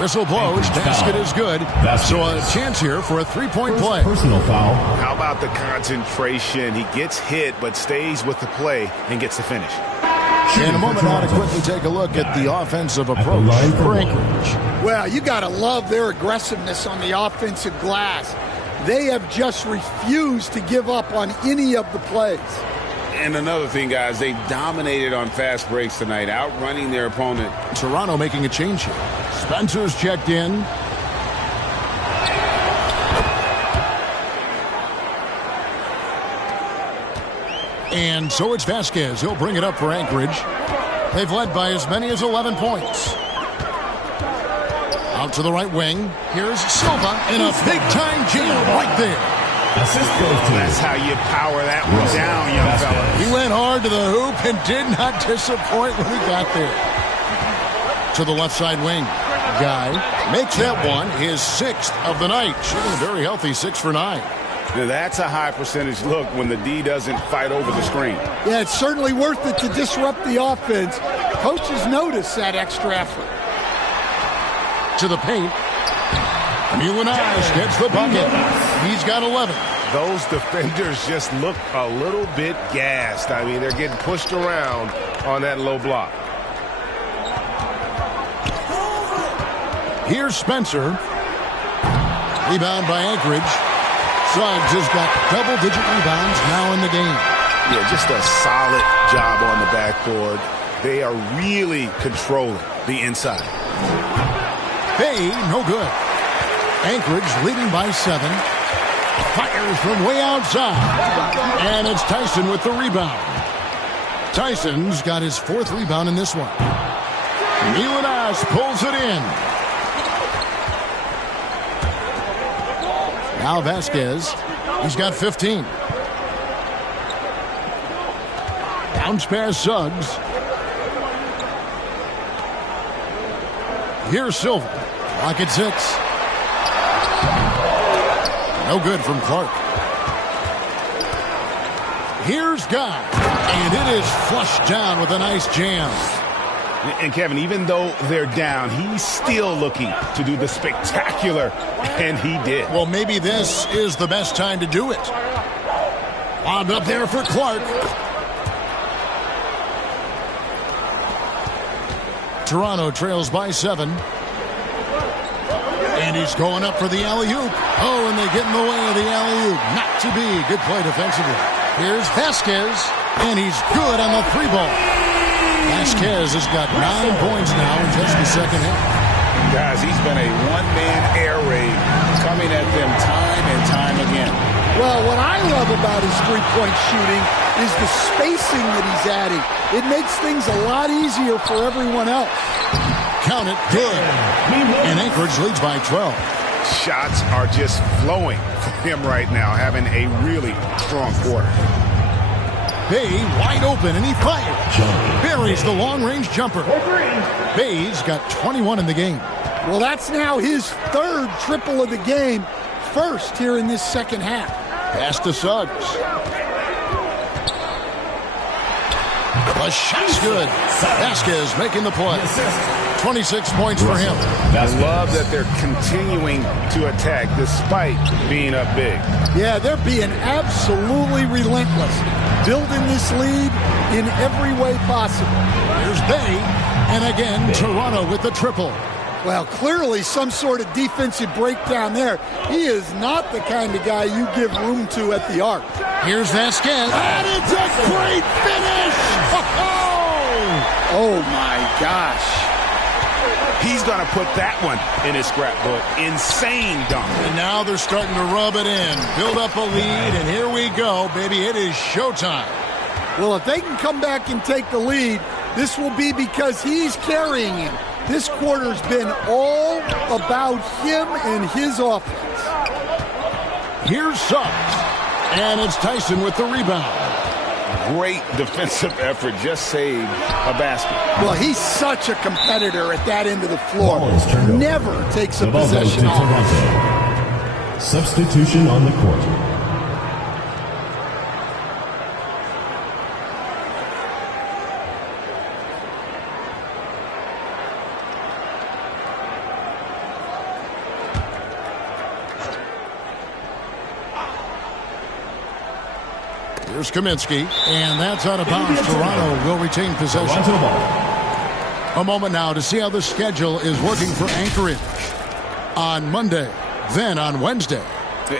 Whistle blows. Basket is good. So a chance here for a three-point play. Personal foul. How about the concentration? He gets hit but stays with the play and gets the finish. In a moment now to quickly take a look at the offensive approach for Anchorage. Well, you got to love their aggressiveness on the offensive glass. They have just refused to give up on any of the plays. And another thing, guys, they've dominated on fast breaks tonight, outrunning their opponent. Toronto making a change here. Spencer's checked in. And so it's Vasquez. He'll bring it up for Anchorage. They've led by as many as 11 points. Out to the right wing. Here's Silva in a big-time jam right there. That's how you power that one down, young fella. He went hard to the hoop and did not disappoint when he got there. To the left side wing. Guy makes that one his 6th of the night. Shooting a very healthy 6 for 9. Now that's a high percentage look when the D doesn't fight over the screen. Yeah, it's certainly worth it to disrupt the offense. Coaches notice that extra effort. To the paint. Milunas gets the bucket. He's got 11. Those defenders just look a little bit gassed. I mean, they're getting pushed around on that low block. Here's Spencer. Rebound by Anchorage. Suggs has got double-digit rebounds now in the game. Yeah, just a solid job on the backboard. They are really controlling the inside. Bay, no good. Anchorage leading by 7. Fires from way outside. And it's Tyson with the rebound. Tyson's got his 4th rebound in this one. Milunas pulls it in. Now Vasquez. He's got 15. Bounce pass Suggs. Here's Silva. Clock at 6. No good from Clark. Here's Guy. And it is flushed down with a nice jam. And Kevin, even though they're down, he's still looking to do the spectacular, and he did. Well, maybe this is the best time to do it. Lobbed up there for Clark. Toronto trails by 7. And he's going up for the alley-oop. Oh, and they get in the way of the alley-oop. Not to be. Good play defensively. Here's Vasquez, and he's good on the 3-ball. Vasquez has got 9 points now in just the second half. Guys, he's been a one-man air raid coming at them time and time again. Well, what I love about his three-point shooting is the spacing that he's adding. It makes things a lot easier for everyone else. Count it, good. And Anchorage leads by 12. Shots are just flowing for him right now, having a really strong quarter. Bay wide open, and he fires. Buries the long-range jumper. Bay's got 21 in the game. Well, that's now his 3rd triple of the game, 1st here in this second half. Pass to Suggs. The shot's good. Vasquez making the play. 26 points for him. I love that they're continuing to attack despite being up big. Yeah, they're being absolutely relentless, building this lead in every way possible. Here's Bay, and again, Toronto with the triple. Well, clearly some sort of defensive breakdown there. He is not the kind of guy you give room to at the arc. Here's Vasquez. And it's a great finish! Oh, my gosh. He's going to put that one in his scrapbook. Insane dunk. And now they're starting to rub it in. Build up a lead, and here we go, baby. It is showtime. Well, if they can come back and take the lead, this will be because he's carrying him. This quarter's been all about him and his offense. Here's Suggs, and it's Tyson with the rebound. Great defensive effort, just saved a basket. Well, he's such a competitor at that end of the floor. Never takes a possession off. Substitution on the court. Here's Kaminsky, and that's out of bounds. Toronto will retain possession. A moment now to see how the schedule is working for Anchorage. On Monday, then on Wednesday.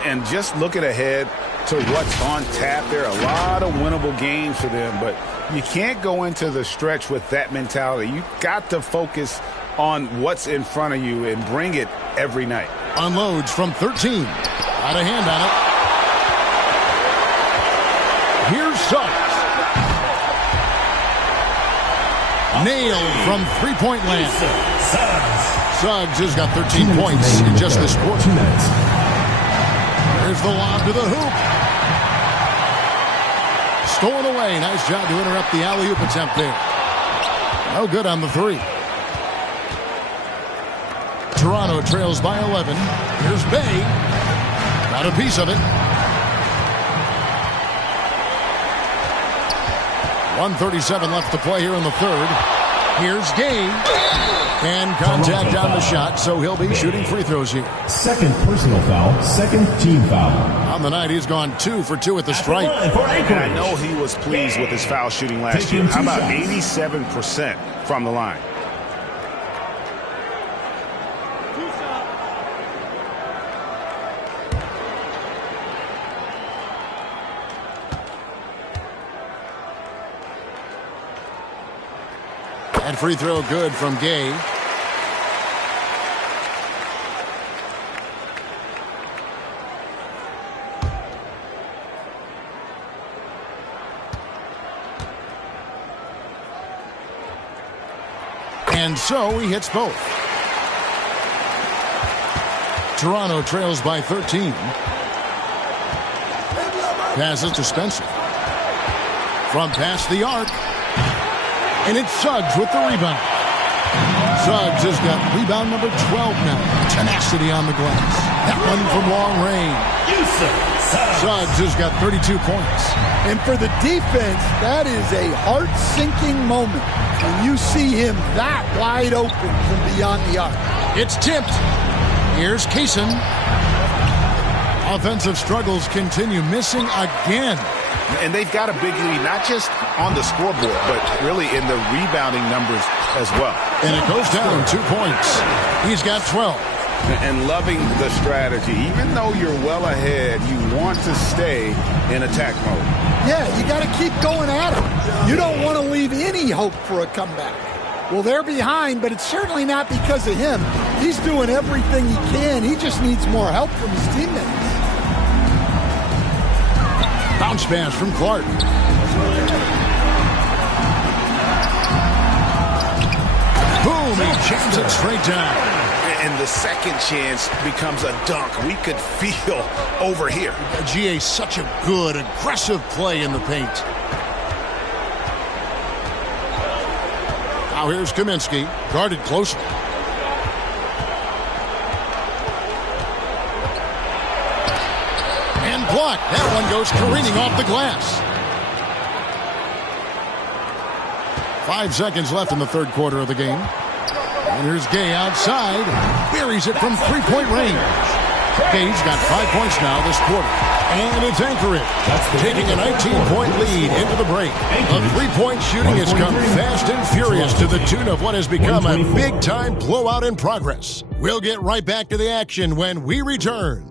And just looking ahead to what's on tap, there are a lot of winnable games for them, but you can't go into the stretch with that mentality. You've got to focus on what's in front of you and bring it every night. Unloads from 13. Out of hand on it. Here's Suggs. Nailed from three-point land. Suggs has got 13 points in just this quarter. There's the lob to the hoop. Stolen away. Nice job to interrupt the alley-oop attempt there. No good on the three. Toronto trails by 11. Here's Bay. Got a piece of it. 1:37 left to play here in the third. Here's Gay. And contact on the shot, so he'll be shooting free throws here. Second personal foul, second team foul. On the night, he's gone 2 for 2 at the stripe. And I know he was pleased with his foul shooting last year. How about 87% from the line? And free throw good from Gay. And so he hits both. Toronto trails by 13. Passes to Spencer. From past the arc. And it's Suggs with the rebound. Suggs has got rebound number 12 now. Tenacity on the glass. That one from long range. Suggs has got 32 points. And for the defense, that is a heart-sinking moment when you see him that wide open from beyond the arc. It's tipped. Here's Kaysen. Offensive struggles continue. Missing again. And they've got a big lead, not just on the scoreboard, but really in the rebounding numbers as well. And it goes down 2 points. He's got 12. And loving the strategy. Even though you're well ahead, you want to stay in attack mode. Yeah, you got to keep going at it. You don't want to leave any hope for a comeback. Well, they're behind, but it's certainly not because of him. He's doing everything he can. He just needs more help from his teammates. Bounce pass from Clark. Boom, he jams it straight down. And the second chance becomes a dunk. We could feel over here. GA, such a good, aggressive play in the paint. Now here's Kaminsky, guarded closely. And blocked. That one goes careening off the glass. 5 seconds left in the third quarter of the game. And here's Gay outside. Buries it from three-point range. Gay's got 5 points now this quarter. And it's Anchorage taking a 19-point lead into the break. The three-point shooting has come fast and furious to the tune of what has become a big-time blowout in progress. We'll get right back to the action when we return.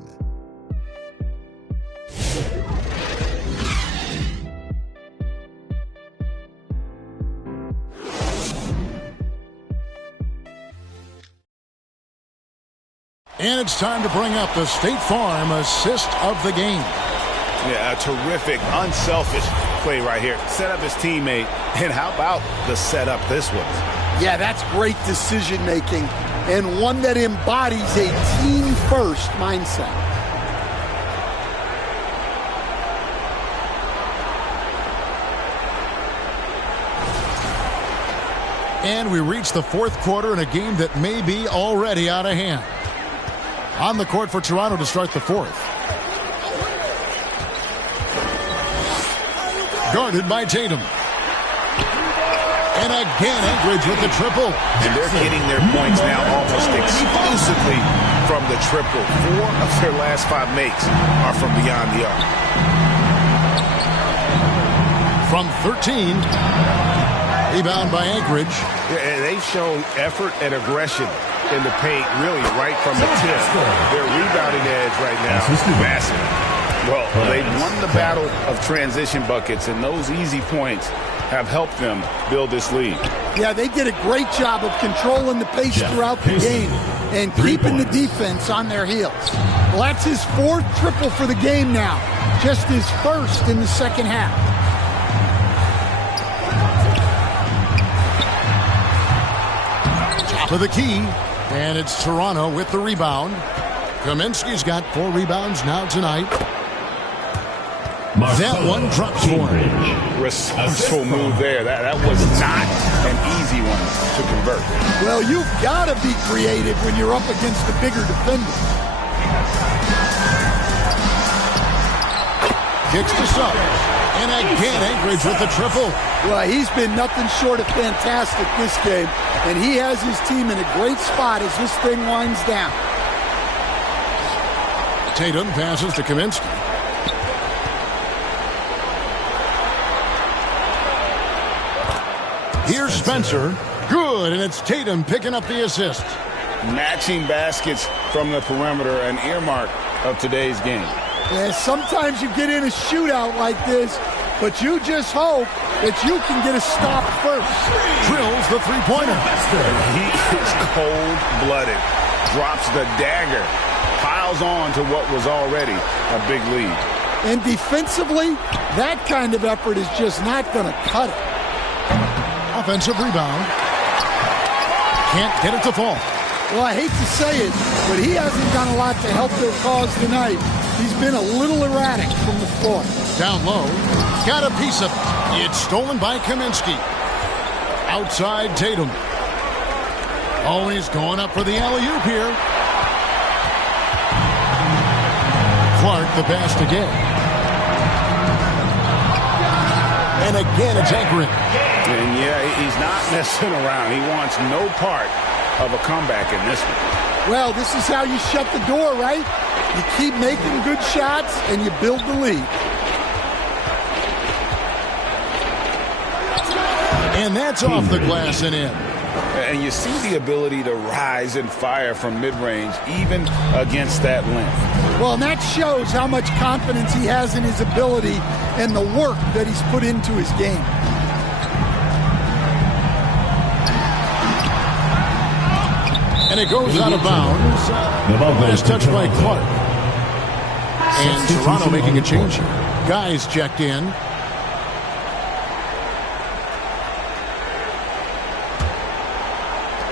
And it's time to bring up the State Farm assist of the game. Yeah, a terrific, unselfish play right here. Set up his teammate, and how about the setup this was? Yeah, that's great decision-making, and one that embodies a team-first mindset. And we reach the fourth quarter in a game that may be already out of hand. On the court for Toronto to start the fourth. Guarded by Tatum. And again, Anchorage with the triple. And they're getting their points now almost exclusively from the triple. 4 of their last 5 makes are from beyond the arc. From 13. Rebound by Anchorage. Yeah, they've shown effort and aggression in the paint, really right from the tip. Their rebounding edge right now is massive. Well, they've won the battle of transition buckets, and those easy points have helped them build this lead. Yeah, they did a great job of controlling the pace throughout the game and keeping the defense on their heels. Well, that's his 4th triple for the game now, just his 1st in the second half. To the key, and it's Toronto with the rebound. Kaminsky's got 4 rebounds now tonight. That one drops for him. Resourceful move there. That was not an easy one to convert. Well, you've got to be creative when you're up against the bigger defender. Kicks to sub. And again, Anchorage with the triple. Well, he's been nothing short of fantastic this game, and he has his team in a great spot as this thing winds down. Tatum passes to Kaminsky. Here's Spencer. Good, and it's Tatum picking up the assist. Matching baskets from the perimeter, an earmark of today's game. Yeah, sometimes you get in a shootout like this, but you just hope that you can get a stop first. Drills the three-pointer. He is cold-blooded. Drops the dagger. Piles on to what was already a big lead. And defensively, that kind of effort is just not going to cut it. Offensive rebound. Can't get it to fall. Well, I hate to say it, but he hasn't done a lot to help their cause tonight. He's been a little erratic from the floor. Down low. Got a piece of it. It's stolen by Kaminsky. Outside Tatum. Oh, he's going up for the alley-oop here. Clark the pass to Gay. And again it's Anchorage. And yeah, he's not messing around. He wants no part of a comeback in this one. Well, this is how you shut the door, right? You keep making good shots and you build the lead. And that's off the glass and in. And you see the ability to rise and fire from mid-range, even against that length. Well, and that shows how much confidence he has in his ability and the work that he's put into his game. And it goes out of bounds. Last touch by Clark. And Toronto making a change here. Guys checked in.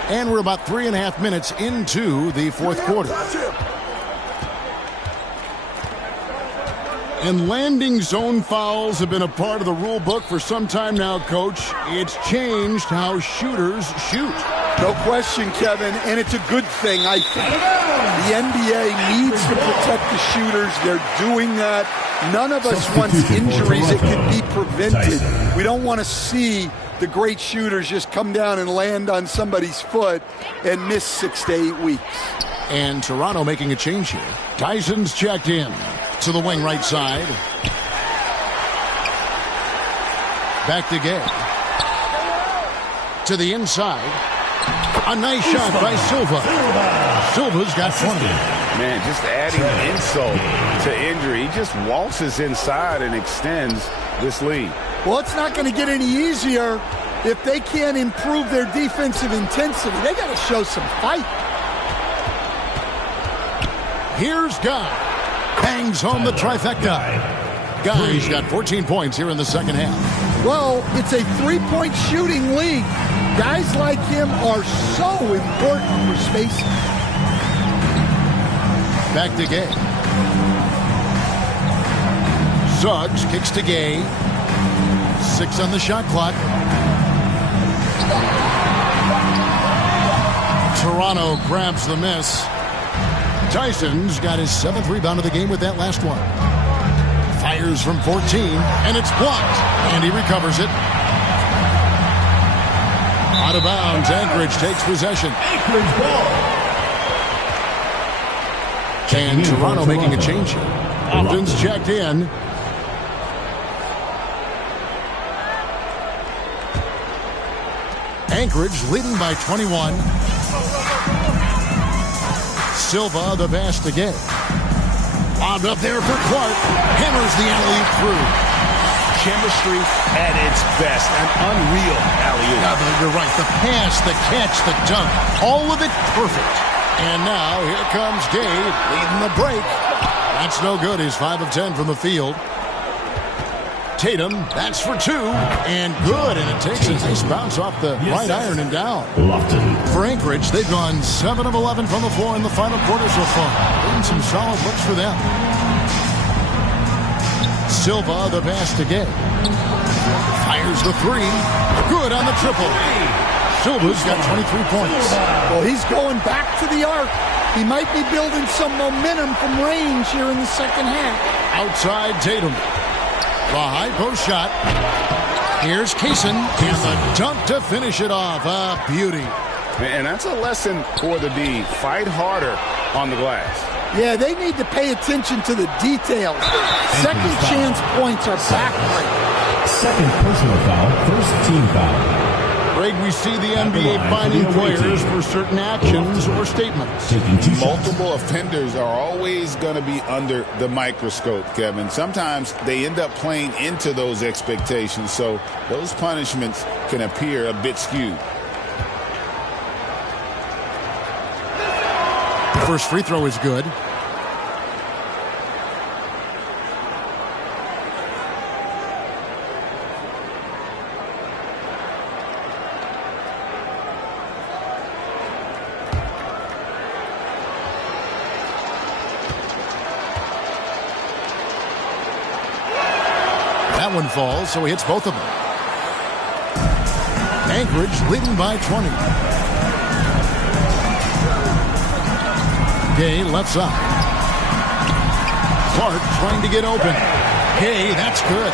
And we're about 3.5 minutes into the fourth quarter. And landing zone fouls have been a part of the rule book for some time now, Coach. It's changed how shooters shoot. No question, Kevin, and it's a good thing, I think. The NBA needs to protect the shooters. They're doing that. None of us wants injuries that can be prevented. We don't want to see the great shooters just come down and land on somebody's foot and miss 6 to 8 weeks. And Toronto making a change here. Tyson's checked in to the wing right side. Back to Gay. To the inside. A nice shot by Silva. Silva's got 20. Man, just adding insult to injury. He just waltzes inside and extends this lead. Well, it's not going to get any easier if they can't improve their defensive intensity. They got to show some fight. Here's Guy. Bangs home the trifecta. Guy's got 14 points here in the second half. Well, it's a three-point shooting league. Guys like him are so important for spacing. Back to Gay. Suggs kicks to Gay. 6 on the shot clock. Toronto grabs the miss. Tyson's got his 7th rebound of the game with that last one. Fires from 14, and it's blocked. And he recovers it. Out of bounds, Anchorage takes possession. Anchorage ball. And Toronto making a change here. Upton's checked in. Anchorage leading by 21. Silva, the pass to Gay. Bombed up there for Clark. Hammers the alley-oop through. Chemistry at its best. An unreal alley-oop. Yeah, you're right. The pass, the catch, the dunk. All of it perfect. And now here comes Gay leading the break. That's no good. He's 5 of 10 from the field. Tatum, that's for 2. And good. And it takes a nice bounce off the right iron and down. For Anchorage, they've gone 7 of 11 from the floor in the final quarter so far. Getting some solid looks for them. Silva, the pass to Gay. Fires the 3. Good on the triple. Silva's got 23 points. Well, he's going back to the arc. He might be building some momentum from range here in the second half. Outside Tatum. The high post shot. Here's Kaysen. And the dunk to finish it off. A beauty. And that's a lesson for the D. Fight harder on the glass. Yeah, they need to pay attention to the details. Second chance points are backbreaking. Second personal foul, first team foul. Greg, we see the NBA finding players for certain actions or statements. Multiple offenders are always going to be under the microscope, Kevin. Sometimes they end up playing into those expectations, so those punishments can appear a bit skewed. First free throw is good. That one falls, so he hits both of them. Anchorage leading by 20. Gay left side. Clark trying to get open. Gay, that's good.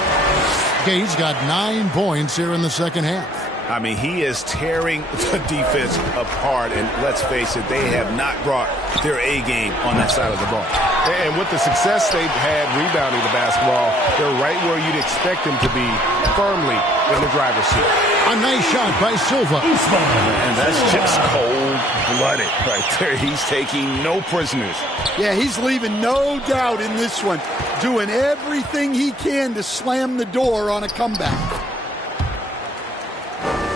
Gay's got 9 points here in the second half. I mean, he is tearing the defense apart, and let's face it, they have not brought their A game on that side of the ball. And with the success they've had rebounding the basketball, they're right where you'd expect them to be, firmly in the driver's seat. A nice shot by Silva. And that's just cold-blooded right there. He's taking no prisoners. Yeah, he's leaving no doubt in this one. Doing everything he can to slam the door on a comeback.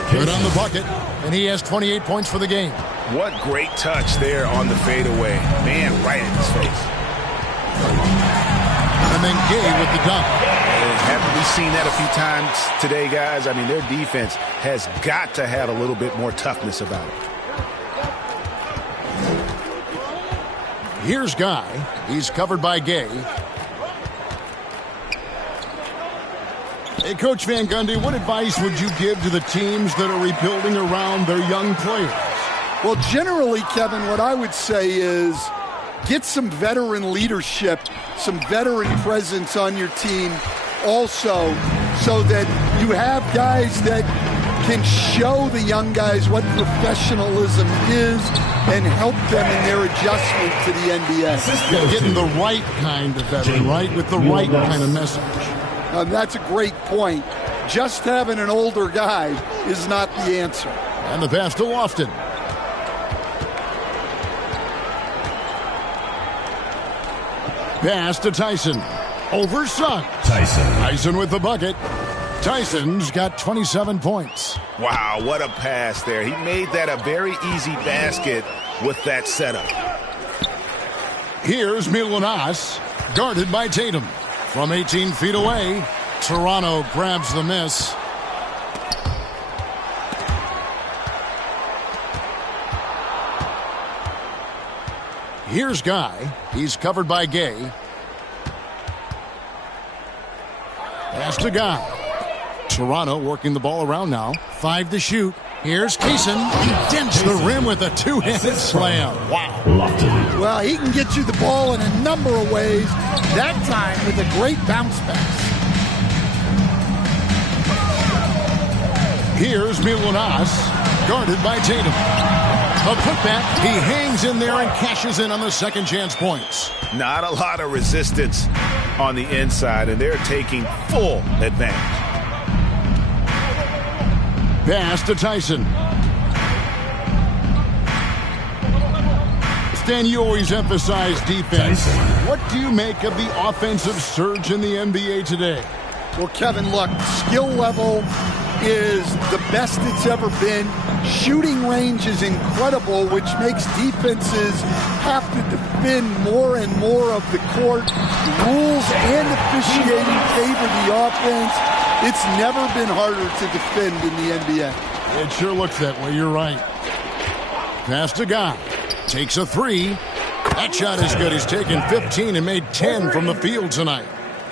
Good on the bucket, and he has 28 points for the game. What great touch there on the fadeaway. Man, right in his face. And then Gay with the dunk. And haven't we seen that a few times today, guys? I mean, their defense has got to have a little bit more toughness about it. Here's Guy. He's covered by Gay. Hey, Coach Van Gundy, what advice would you give to the teams that are rebuilding around their young players? Well, generally, Kevin, what I would say is get some veteran leadership, some veteran presence on your team also, so that you have guys that can show the young guys what professionalism is and help them in their adjustment to the NBA. Getting the right kind of veteran, right? With the right kind of message. That's a great point. Just having an older guy is not the answer. And the pass to Lofton. Pass to Tyson. Over Suggs. Tyson with the bucket. Tyson's got 27 points. Wow, what a pass there. He made that a very easy basket with that setup. Here's Milunas, guarded by Tatum. From 18 feet away, Toronto grabs the miss. Here's Guy. He's covered by Gay. Pass to Guy. Toronto working the ball around now. 5 to shoot. Here's Kaysen. He dents the rim with a two-handed slam. Wow. Well, he can get you the ball in a number of ways. That time with a great bounce pass. Here's Milunas, guarded by Tatum. A putback. He hangs in there and cashes in on the second chance points. Not a lot of resistance on the inside, and they're taking full advantage. Pass to Tyson. Stan, you always emphasize defense. What do you make of the offensive surge in the NBA today? Well, Kevin, look, skill level is the best it's ever been. Shooting range is incredible, which makes defenses have to defend more and more of the court. Rules and officiating favor the offense. It's never been harder to defend in the NBA. It sure looks that way. You're right. Pass to Guy. Takes a three. That shot is good. He's taken 15 and made 10 from the field tonight.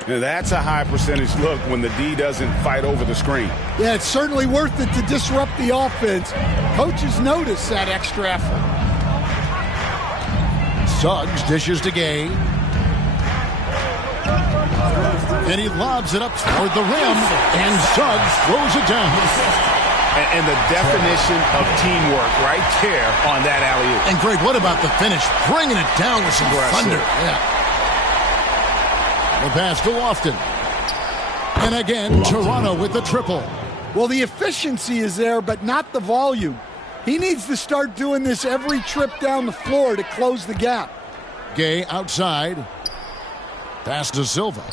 Now that's a high percentage look when the D doesn't fight over the screen. Yeah, it's certainly worth it to disrupt the offense. Coaches notice that extra effort. Suggs dishes to Gay. And he lobs it up toward the rim, and Suggs throws it down. And the definition of teamwork right there on that alley-oop. And Greg, what about the finish? Bringing it down with some thunder. Yeah. The pass to Lofton. And again, Toronto with the triple. Well, the efficiency is there, but not the volume. He needs to start doing this every trip down the floor to close the gap. Gay outside. Pass to Silva.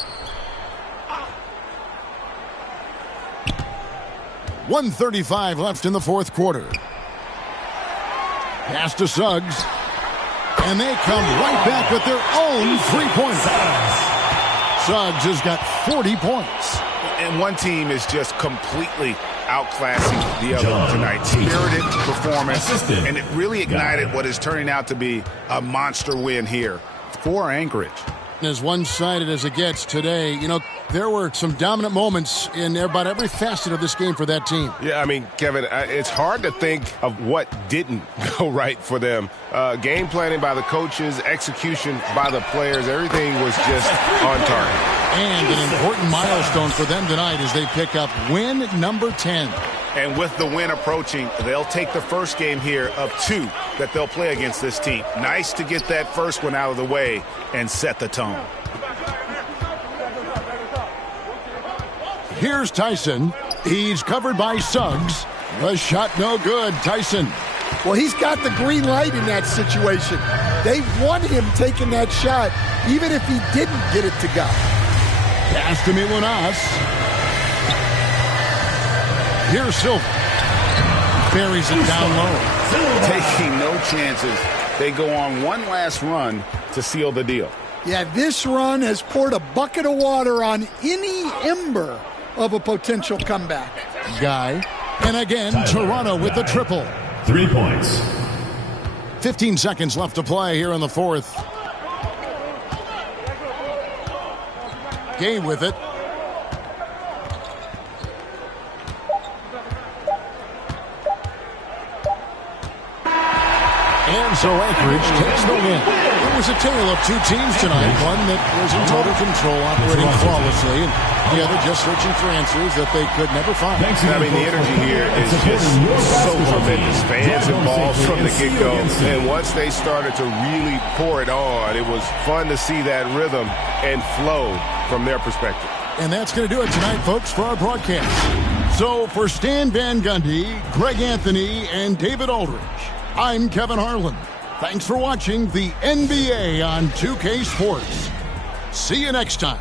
1:35 left in the fourth quarter. Pass to Suggs. And they come right back with their own three-pointer. Suggs has got 40 points. And one team is just completely outclassing the other tonight. Spirited performance, and it really ignited what is turning out to be a monster win here for Anchorage. As one-sided as it gets today, you know, there were some dominant moments in about every facet of this game for that team. Yeah, I mean, Kevin, it's hard to think of what didn't go right for them. Game planning by the coaches, execution by the players, everything was just on target. And an important milestone for them tonight as they pick up win number 10. And with the win approaching, they'll take the first game here of 2 that they'll play against this team. Nice to get that first one out of the way and set the tone. Here's Tyson. He's covered by Suggs. The shot no good. Tyson. Well, he's got the green light in that situation. They want him taking that shot, even if he didn't get it to go. Pass to Milunas. Here's Silva. Buries it down low. Taking no chances. They go on one last run to seal the deal. Yeah, this run has poured a bucket of water on any ember of a potential comeback. Guy. And again, Toronto with the triple. 3 points. 15 seconds left to play here in the fourth. Gay with it. And so Anchorage takes the win. It was a tale of two teams tonight. One that was in total control, operating flawlessly, and the other just searching for answers that they could never find. I mean, the energy here is just so tremendous. Fans involved from the get-go. And once they started to really pour it on, it was fun to see that rhythm and flow from their perspective. And that's going to do it tonight, folks, for our broadcast. So for Stan Van Gundy, Greg Anthony, and David Aldridge, I'm Kevin Harlan. Thanks for watching the NBA on 2K Sports. See you next time.